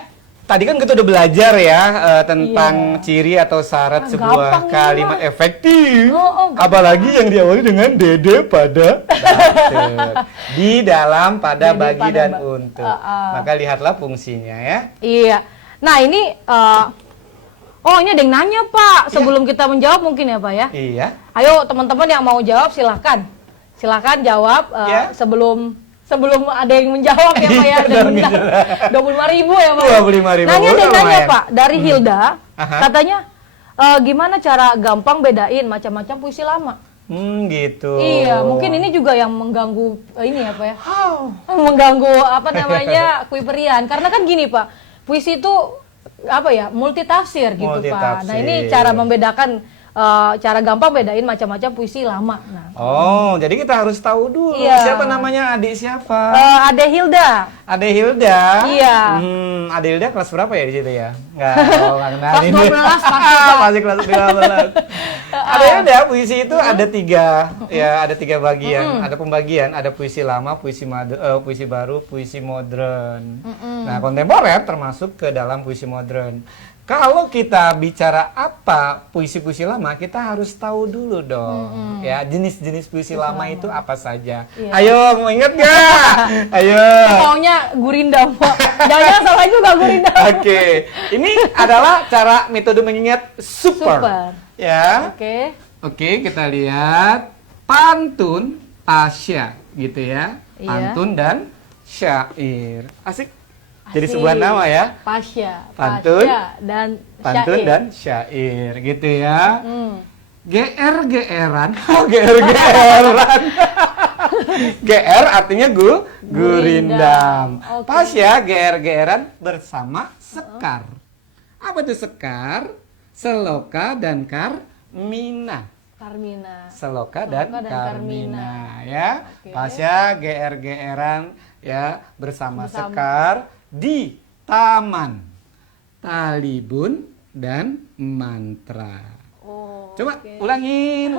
tadi kan kita udah belajar ya tentang ciri atau syarat sebuah gampang kalimat efektif. gampang. Apalagi yang diawali dengan dede pada datuk. Di dalam, pada, Dede, bagi, pada, dan untuk. Maka lihatlah fungsinya ya. Iya. Nah ini, ini ada yang nanya Pak. Sebelum kita menjawab mungkin ya Pak ya. Iya. Ayo teman-teman yang mau jawab silahkan. Silahkan jawab Ya. sebelum ada yang menjawab ya Pak ya. Dan benda 25.000 ya Pak. 25.000. Nah ini ada yang nanya lumayan. Pak dari Hilda. Aha. Katanya gimana cara gampang bedain macam-macam puisi lama? Gitu. Iya, mungkin ini juga yang mengganggu ini ya Pak ya. Mengganggu apa namanya kuiperian. Karena kan gini Pak, puisi itu apa ya multitafsir gitu Pak. Nah ini cara membedakan, cara gampang bedain macam-macam puisi lama. Nah, Oh, jadi kita harus tahu dulu Iya. siapa namanya adik siapa. Ade Hilda. Ade Hilda. Iya. Ade Hilda kelas berapa ya di situ ya? Nggak kenalin. Kelas 12 pasti, Pak. Masih kelas 12. Ade Hilda puisi itu ada tiga bagian. Ada pembagian, ada puisi lama, puisi baru, puisi modern. Nah, kontemporer termasuk ke dalam puisi modern. Kalau kita bicara apa puisi-puisi lama, kita harus tahu dulu dong, ya jenis-jenis puisi lama itu apa saja. Iya. Ayo, mau inget gak? Ayo. Maunya Gurindam Pak. Jangan salah juga Gurindam. Oke, ini adalah cara metode mengingat super. Ya. Oke, kita lihat pantun, tasya, gitu ya. Iya. Pantun dan syair. Asik. Jadi sebuah nama ya. Pasya, Pantun, dan pantun syair. dan syair gitu ya. GR-GRan. GR artinya gurindam. Oke. Pas ya GR-GRan bersama sekar. Apa itu sekar? Seloka dan karmina. Karmina. Seloka dan karmina ya. Oke. Pas ya GR-GRan ya bersama sekar di taman, talibun dan mantra. Coba ulangin.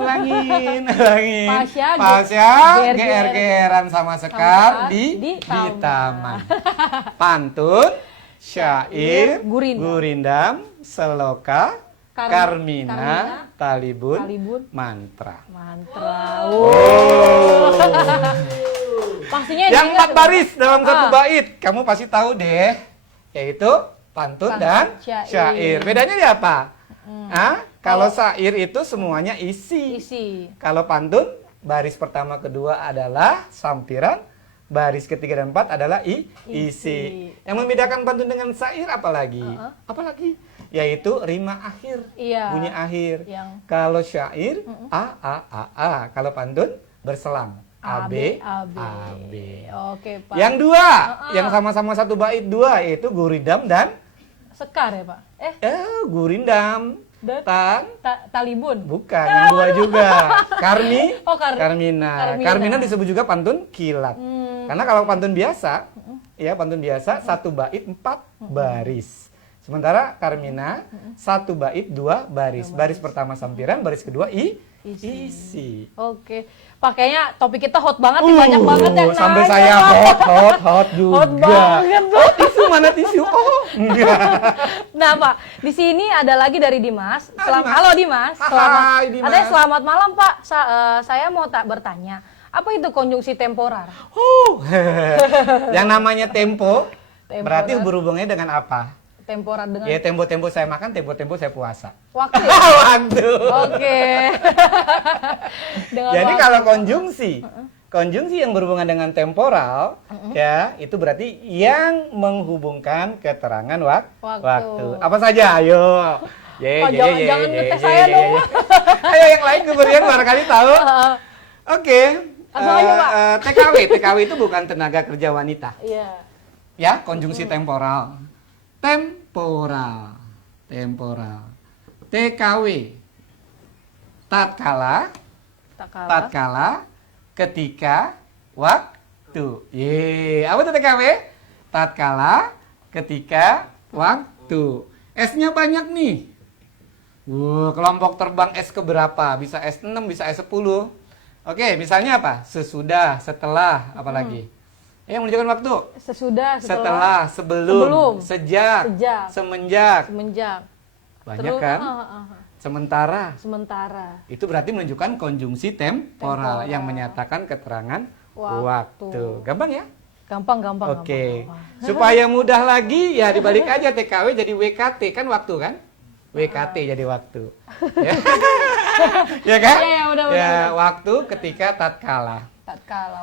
Pasya, GR-GRan sama sekar di taman. Pantun, syair, gurindam, seloka, karmina, talibun, mantra. Pastinya Yang 4 baris dalam satu bait, kamu pasti tahu deh, yaitu pantun dan syair. Bedanya di apa? Kalau syair itu semuanya isi. Kalau pantun, baris pertama kedua adalah sampiran, baris ketiga dan 4 adalah isi. Yang membedakan pantun dengan syair apalagi? Yaitu rima akhir, bunyi akhir. Kalau syair a. Kalau pantun berselang. A B. Oke Pak. Yang dua, yang sama-sama satu bait dua, yaitu gurindam dan sekar ya Pak? gurindam. Talibun. Bukan, yang dua juga. Karmina. Karmina disebut juga pantun kilat. Karena kalau pantun biasa, satu bait 4 baris. Sementara karmina satu bait 2 baris. Baris pertama sampiran, baris kedua isi. Oke. Pakainya topik kita hot banget nih, banyak banget yang sampai nanya, saya Pak. hot juga. Hot banget, Pak. Oh, tisu mana tisu? Oh, enggak. Nah, Pak, di sini ada lagi dari Dimas. Dimas. Halo Dimas. Hai, Dimas. Ada selamat malam, Pak. Saya mau bertanya, apa itu konjungsi temporer? Yang namanya tempo Temporer. berarti berhubungannya dengan apa? Temporer dengan Ya tempo-tempo saya makan, tempo-tempo saya puasa. waktu ya? Waktu. Oke. Dengan Jadi waktu. kalau konjungsi yang berhubungan dengan temporal, ya itu berarti yang menghubungkan keterangan waktu. Apa saja? Ayo. Jangan ngetes saya dong. Ayo yang lain keberian barangkali tahu. Oke. Langsung aja, Pak. TKW itu bukan tenaga kerja wanita. Iya. Ya, konjungsi temporal. Temporal. TKW. Tatkala, ketika, waktu. Apa itu TKW? Tatkala, ketika, waktu. S-nya banyak nih. Kelompok terbang S keberapa? Bisa S6, bisa S10. Oke, misalnya apa? Sesudah, setelah, apalagi? Yang menunjukkan waktu. Sesudah, Setelah, sebelum, sejak, sejak, semenjak. semenjak. Banyak Terus, kan? Sementara. sementara. Itu berarti menunjukkan konjungsi temporal yang menyatakan keterangan waktu. Gampang ya? Gampang. Oke. Supaya mudah lagi ya dibalik aja TKW jadi WKT kan waktu kan? WKT jadi waktu. Ya, ya kan? Iya, udah. Waktu ketika tatkala.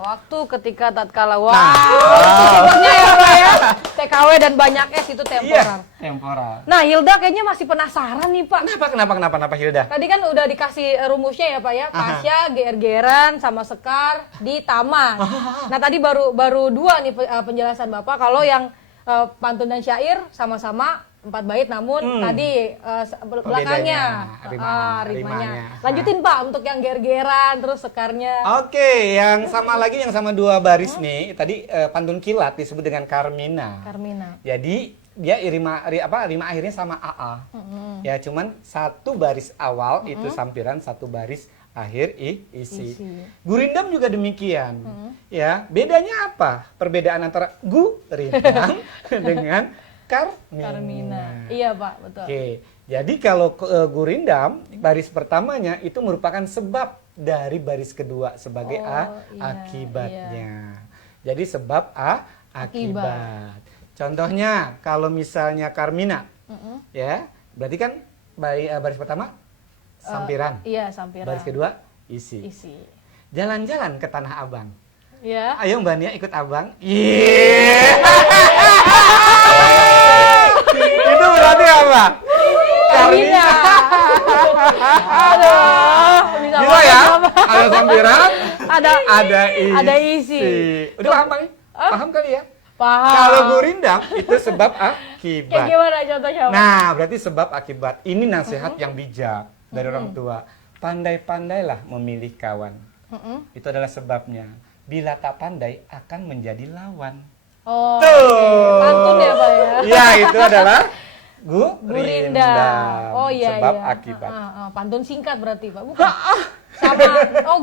Waktu ketika tatkala. Wow, itu keywordnya ya Pak ya. TKW dan banyak S itu temporal. Iya, temporal. Nah, Hilda kayaknya masih penasaran nih Pak. Kenapa Hilda? Tadi kan udah dikasih rumusnya ya Pak ya. Pasya, GR-GRan, sama Sekar di taman. Nah, tadi baru dua nih penjelasan Bapak. Kalau yang pantun dan syair sama-sama 4 bait, namun tadi belakangnya ritmanya. Lanjutin Pak untuk yang ger-geran terus sekarnya. Oke, yang sama lagi yang sama 2 baris nih. Tadi pantun kilat disebut dengan Karmina. Jadi dia rima akhirnya sama AA. Ya, cuman 1 baris awal itu sampiran, 1 baris akhir isi. Gurindam juga demikian. Ya, bedanya apa? Perbedaan antara gurindam dengan Karmina. Iya Pak, betul. Oke, jadi kalau gurindam baris pertamanya itu merupakan sebab dari baris kedua sebagai akibatnya. Jadi sebab akibat. Contohnya kalau misalnya Karmina, ya berarti kan baris pertama sampiran. Iya, sampiran. Baris kedua isi. Jalan-jalan ke Tanah Abang. Ya. Ayo Mbak Nia ikut abang. Itu berarti apa? Karmina. Aduh, bisa ya? Ada sampiran, ada isi. Udah paham kali? Paham kali ya? Paham. Kalau gurindam itu sebab akibat. Kayak gimana contohnya? Nah, berarti sebab akibat. Ini nasihat yang bijak dari orang tua. Pandai-pandailah memilih kawan. Itu adalah sebabnya. Bila tak pandai akan menjadi lawan. Oh, tuh. Pantun ya Pak ya? Iya, itu adalah gurindam. Oh iya, sebab akibat. Pantun singkat berarti Pak, bukan?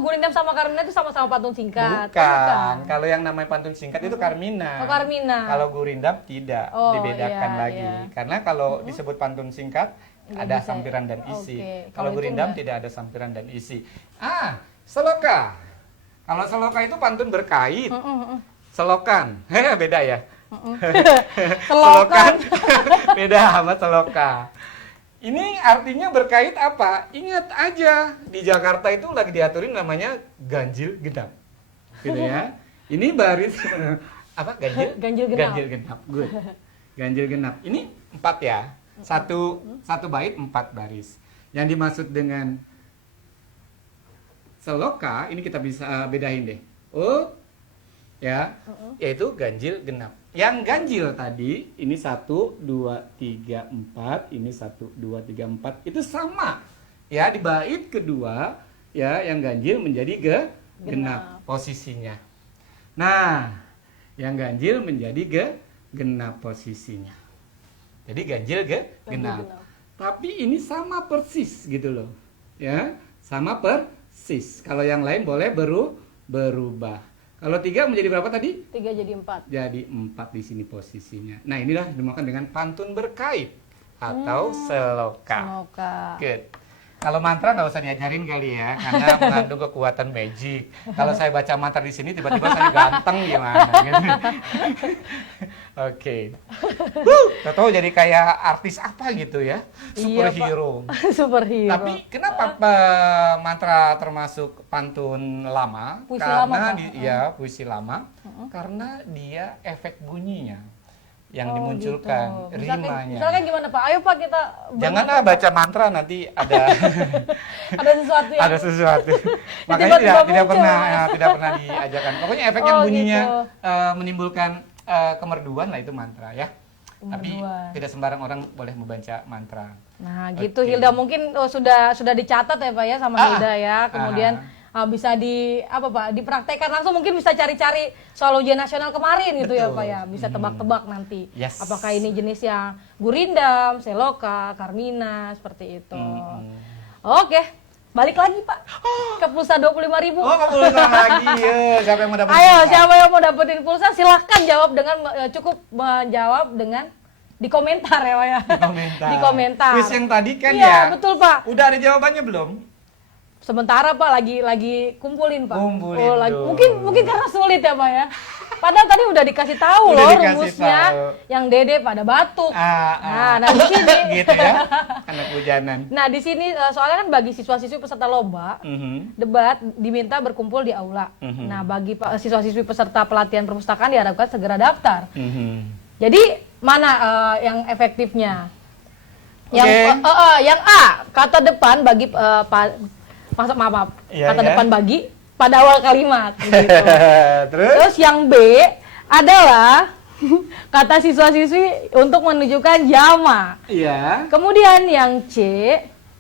Gurindam sama Karmina itu sama-sama pantun singkat. Bukan. Kalau yang namanya pantun singkat itu Karmina. Oh, Karmina. Kalau gurindam tidak, dibedakan lagi. Karena kalau disebut pantun singkat ada sampiran dan isi. Kalau gurindam tidak ada sampiran dan isi. Seloka. Kalau seloka itu pantun berkait. Selokan, beda ya. Selokan beda sama seloka. Ini artinya berkait apa? Ingat aja, di Jakarta itu lagi diaturin namanya ganjil genap, gitu ya. Ini baris apa? Ganjil genap. Good. Ganjil genap. Ini 4 ya. Satu bait 4 baris. Yang dimaksud dengan seloka ini kita bisa bedain deh. Yaitu ganjil genap. Yang ganjil tadi ini 1, 2, 3, 4, ini 1, 2, 3, 4 itu sama. Ya, di bait kedua ya yang ganjil menjadi genap posisinya. Nah, yang ganjil menjadi genap posisinya. Jadi ganjil genap. Tapi ini sama persis gitu loh. Ya, sama persis. Kalau yang lain boleh berubah. Kalau 3 menjadi berapa tadi? 3 jadi 4. Jadi 4 di sini posisinya. Nah, inilah dinamakan dengan pantun berkait atau seloka. Good. Kalau mantra nggak usah diajarin kali ya, karena mengandung kekuatan magic. Kalau saya baca mantra di sini tiba-tiba saya ganteng gimana gitu. Oke. Tahu jadi kayak artis apa gitu ya, superhero. Superhero. Tapi kenapa mantra termasuk pantun lama? Puisi karena lama, puisi lama. Karena dia efek bunyinya yang dimunculkan, gitu. rimanya. Misalkan gimana Pak? Ayo Pak kita janganlah baca mantra nanti ada ada sesuatu yang ada sesuatu. Makanya tidak pernah diajarkan. Pokoknya efek yang bunyinya menimbulkan kemerduan lah itu mantra ya. Tapi tidak sembarang orang boleh membaca mantra. Nah, gitu Hilda mungkin sudah dicatat ya Pak ya sama Hilda ya. Kemudian bisa dipraktekkan langsung, mungkin bisa cari-cari soal ujian nasional kemarin gitu. Betul. Ya Pak ya, bisa tebak-tebak nanti. Yes. Apakah ini jenis yang gurindam, seloka, karmina, seperti itu. Oke, Balik lagi Pak ke pulsa 25.000. Oh, kamu ulang lagi. Siapa yang mau dapat Ayo, pulsa? siapa yang mau dapetin pulsa silahkan jawab dengan cukup menjawab dengan di komentar ya Pak ya. Di komentar. Quiz yang tadi kan Iya, ya. betul Pak. Udah ada jawabannya belum? Sementara Pak lagi kumpulin Pak. Kumpulin dulu. Mungkin karena sulit ya Pak ya. Padahal tadi udah dikasih tahu Udah loh dikasih rumusnya. tahu. Yang Dede pada batuk. Ah. Nah di sini. Gitu ya. Anak hujanan. Nah di sini soalnya kan bagi siswa-siswi peserta lomba debat diminta berkumpul di aula. Nah bagi siswa-siswi peserta pelatihan perpustakaan diharapkan segera daftar. Jadi mana yang efektifnya? Yang yang A kata depan bagi maaf Iya, kata ya. depan bagi pada awal kalimat. Gitu. Terus? Terus yang B adalah kata siswa-siswi untuk menunjukkan jama. Iya. Kemudian yang C,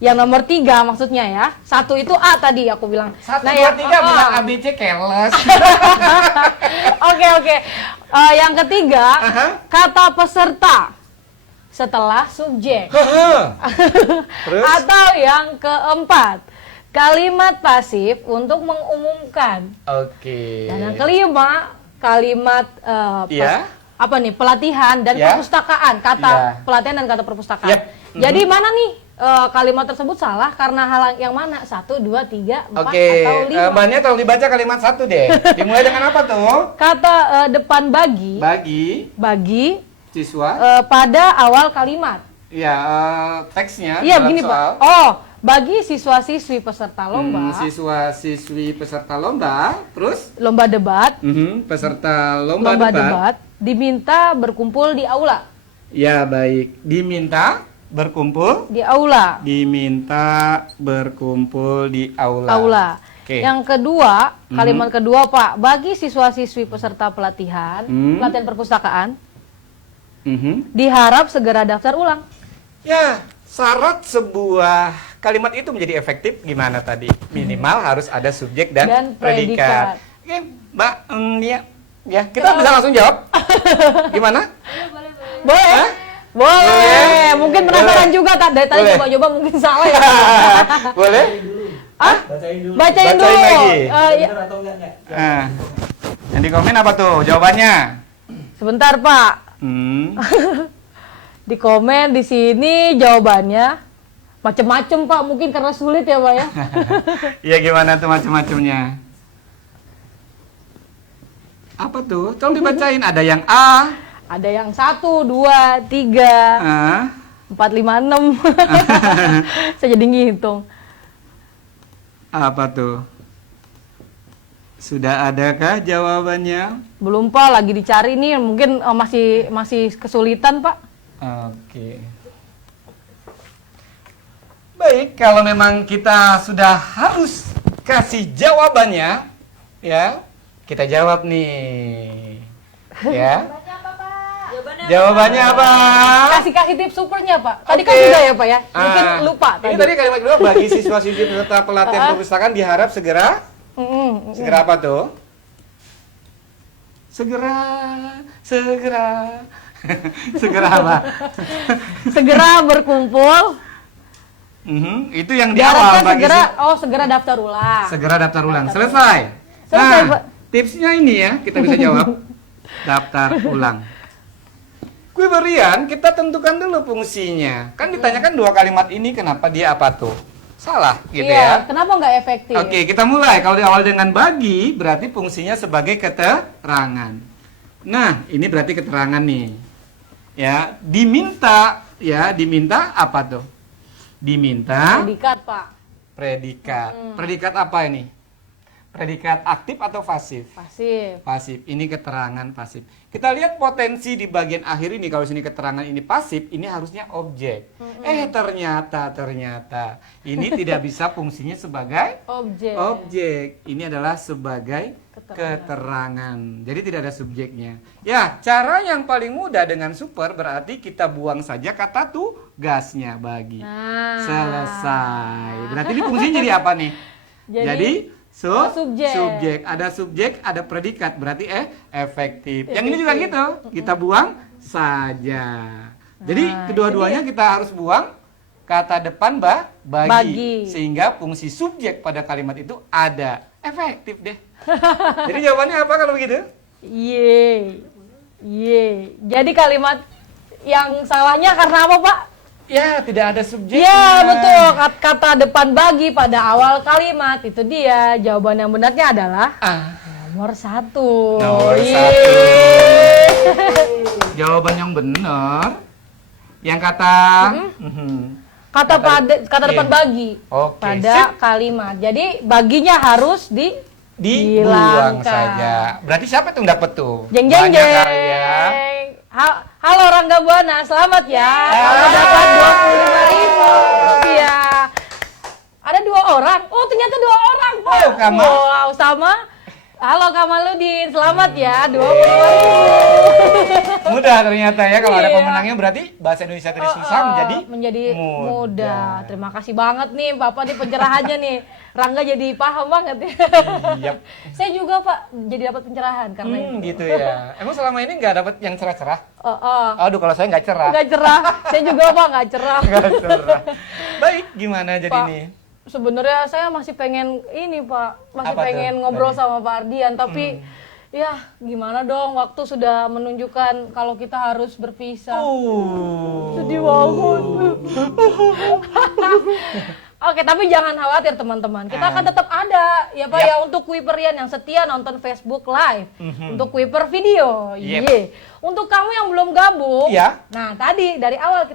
yang nomor 3 maksudnya ya. 1 itu A tadi aku bilang. 1, 2, 3 yang bukan ABC keles. Oke. Yang ketiga, kata peserta setelah subjek. Terus? Atau yang keempat, kalimat pasif untuk mengumumkan. Oke. Dan yang kelima, kalimat Iya. apa nih? Pelatihan dan Ya. perpustakaan. Kata Iya. pelatihan dan kata perpustakaan. Yep. Jadi mana nih kalimat tersebut salah karena hal yang mana? 1, 2, 3, 4 Oke, atau 5? Mbaknya tolong dibaca kalimat 1 deh. Dimulai dengan apa tuh? Kata depan bagi Siswa. pada awal kalimat. Ya, teksnya Iya dalam begini Pak. soal. Oh, bagi siswa-siswi peserta lomba, Siswa-siswi peserta lomba, terus lomba debat, peserta lomba debat diminta berkumpul di aula. Ya, baik. Diminta berkumpul Di aula. di aula. Aula. Oke. Yang kedua, kalimat kedua Pak, bagi siswa-siswi peserta pelatihan, pelatihan perpustakaan, diharap segera daftar ulang. Ya, syarat sebuah kalimat itu menjadi efektif gimana tadi? Minimal harus ada subjek dan, Dan predikat. Oke, Mbak, ya, kita bisa langsung jawab. Gimana? Boleh? Hah? Boleh. Mungkin penasaran Boleh. juga dari tadi Boleh. coba-coba mungkin salah ya. Boleh? Ah? Bacain dulu. Bacain dulu. lagi. Ya. Bener atau enggak? Nah, yang di komen apa tuh jawabannya? Sebentar Pak. Di komen di sini jawabannya macem-macem Pak, mungkin karena sulit ya Pak ya. Iya, gimana tuh macam-macamnya? Apa tuh? Tolong dibacain. Ada yang A. Ada yang 1, 2, 3, 4, 5, 6. Saya jadi ngitung. Apa tuh? Sudah adakah jawabannya? Belum Pak, lagi dicari nih, mungkin masih kesulitan Pak. Oke. Baik, kalau memang kita sudah harus kasih jawabannya, ya, kita jawab nih. Ya. Jawabannya apa? Kasih tips supernya Pak. Tadi Oke. kan sudah ya Pak ya. Mungkin lupa Ini tadi. tadi kalimat kedua, bagi siswa-siswi peserta pelatihan perpustakaan diharap segera. Segera apa tuh? Segera. Segera apa? Segera berkumpul. Itu yang di awal Diharapkan bagi segera daftar ulang. segera daftar ulang. Selesai. Selesai, Nah, Pak. tipsnya ini ya, kita bisa jawab. Daftar ulang. Quiverian, kita tentukan dulu fungsinya. Kan ditanyakan 2 kalimat ini, kenapa dia apa tuh? Salah, gitu Iya, ya. kenapa nggak efektif? Oke, kita mulai. Kalau di awal dengan bagi, berarti fungsinya sebagai keterangan. Nah, ini berarti keterangan nih. Ya, diminta apa tuh? Diminta Predikat Pak. predikat. Predikat apa ini? Predikat aktif atau pasif? Pasif. Pasif. Ini keterangan pasif. Kita lihat potensi di bagian akhir ini. Kalau sini keterangan ini pasif, ini harusnya objek. Ternyata ini tidak bisa fungsinya sebagai Objek. objek. Ini adalah sebagai keterangan. Jadi tidak ada subjeknya. Ya, cara yang paling mudah dengan super berarti kita buang saja kata tugasnya bagi. Nah. Selesai. Berarti ini fungsinya jadi apa nih? Jadi subjek. Ada subjek, ada predikat. Berarti efektif. Yang ini juga gitu. Kita buang saja. Jadi kedua-duanya kita harus buang kata depan bagi. Bagi. Sehingga fungsi subjek pada kalimat itu ada. Efektif deh. Jadi jawabannya apa kalau begitu? Ye. Jadi kalimat yang salahnya karena apa, Pak? Ya, tidak ada subjeknya. Ya, betul. Kata depan bagi pada awal kalimat. Itu dia. Jawaban yang benarnya adalah nomor 1. Nomor Ye. 1. Jawaban yang benar. Yang kata Kata depan bagi Oke, pada sip. kalimat. Jadi baginya harus dibuang hilangkan. saja. Berarti siapa tuh yang dapet tuh? Jeng jeng Banyak jeng. kali ya. Halo Rangga Buana, selamat ya. Kamu dapat 25.000 rupiah. Ada 2 orang. Oh, ternyata 2 orang, Pak. Oh, Kamal. Wow, sama. Halo Kamaludin, selamat ya. 25.000. Mudah ternyata ya kalau ada Iya. pemenangnya, berarti bahasa Indonesia tadi susah menjadi mudah. Terima kasih banget nih Bapak nih pencerahannya nih. Rangga jadi paham banget ya. Yap. Saya juga Pak jadi dapat pencerahan karena itu. Gitu ya. Emang selama ini nggak dapat yang cerah-cerah? Oh. Aduh, kalau saya nggak cerah. Nggak cerah. Saya juga Pak nggak cerah. Nggak cerah. Baik, gimana jadi Pak, nih? sebenarnya saya masih pengen ini Pak, masih Apa pengen tuh? ngobrol sama Pak Ardian, tapi ya gimana dong, waktu sudah menunjukkan kalau kita harus berpisah. Sedih banget. Oke, tapi jangan khawatir teman-teman. Kita akan tetap ada ya Pak Yap. ya untuk Kuiperian yang setia nonton Facebook Live. Untuk Kuiper video. Yep. Ye. Untuk kamu yang belum gabung. Iya. Nah, tadi dari awal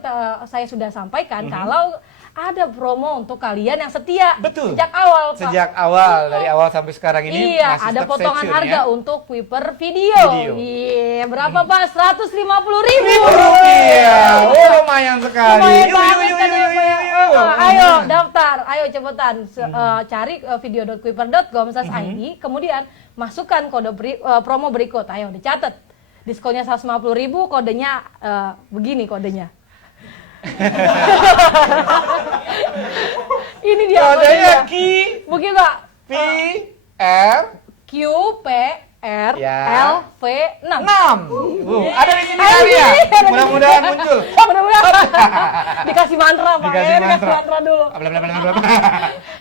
saya sudah sampaikan kalau ada promo untuk kalian yang setia. Betul. Sejak awal, Pak. Sejak awal, dari awal sampai sekarang ini Iya, masih ada tetap potongan stay tune, harga ya. untuk Kuiper video. Iya, berapa Pak? 150.000 Rupiah. Oh, lumayan sekali. Lumayan Yuk, banget yuk, kan yuk, ya, yuk, Pak ya? yuk, yuk. Ayo daftar, ayo cepetan cari video.kuiper.com/id, kemudian masukkan kode promo berikut. Ayo dicatat. Diskonnya 150.000, kodenya begini kodenya. Ini dia Kodenya kodenya. Begitu Pak. P R Q P R Ya. L V 6. 6. Ada di sini Ada kali di ya. sini, ada di Mudah-mudahan muncul. Mudah-mudahan dikasih mantra Pak. Dikasih Ya, mantra. dulu.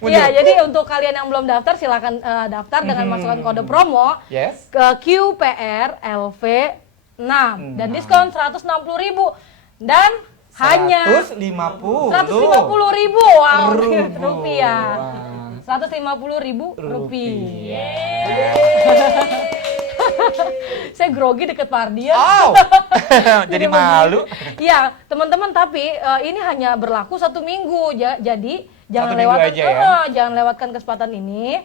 Muncul. Iya, jadi untuk kalian yang belum daftar silakan daftar dengan masukkan kode promo Yes. ke QPR LV 6 dan diskon 160.000 dan hanya 150. 150.000 wow, Rupiah. rupiah. 150.000 rupiah. Saya grogi deket Pardia. Oh. Jadi malu. Iya, teman-teman, tapi ini hanya berlaku 1 minggu. Jadi jangan 1 minggu lewatkan aja ya? jangan lewatkan kesempatan ini.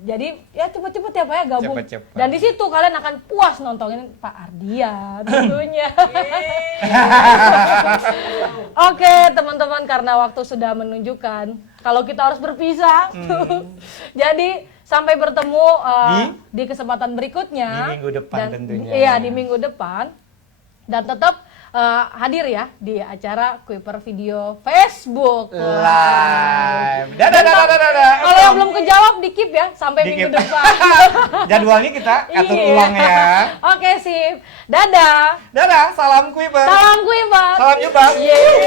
Jadi ya cepet-cepet ya Pak ya gabung. Cepet-cepet. Dan di situ kalian akan puas nontonin Pak Ardian tentunya. Oke, teman-teman, karena waktu sudah menunjukkan kalau kita harus berpisah. Jadi sampai bertemu di kesempatan berikutnya. Di minggu depan tentunya. Iya, di minggu depan. Dan tetap hadir ya di acara Kuiper Video Facebook Live. Dan Dadah. kalau yang belum kejawab di-keep ya sampai minggu Di-keep. depan. Jadwalnya kita atur Iya. ulang ya. Oke, sip. Dadah. Dadah, salam Kuiper. Salam Kuiper. Salam Jumpa. Yeay.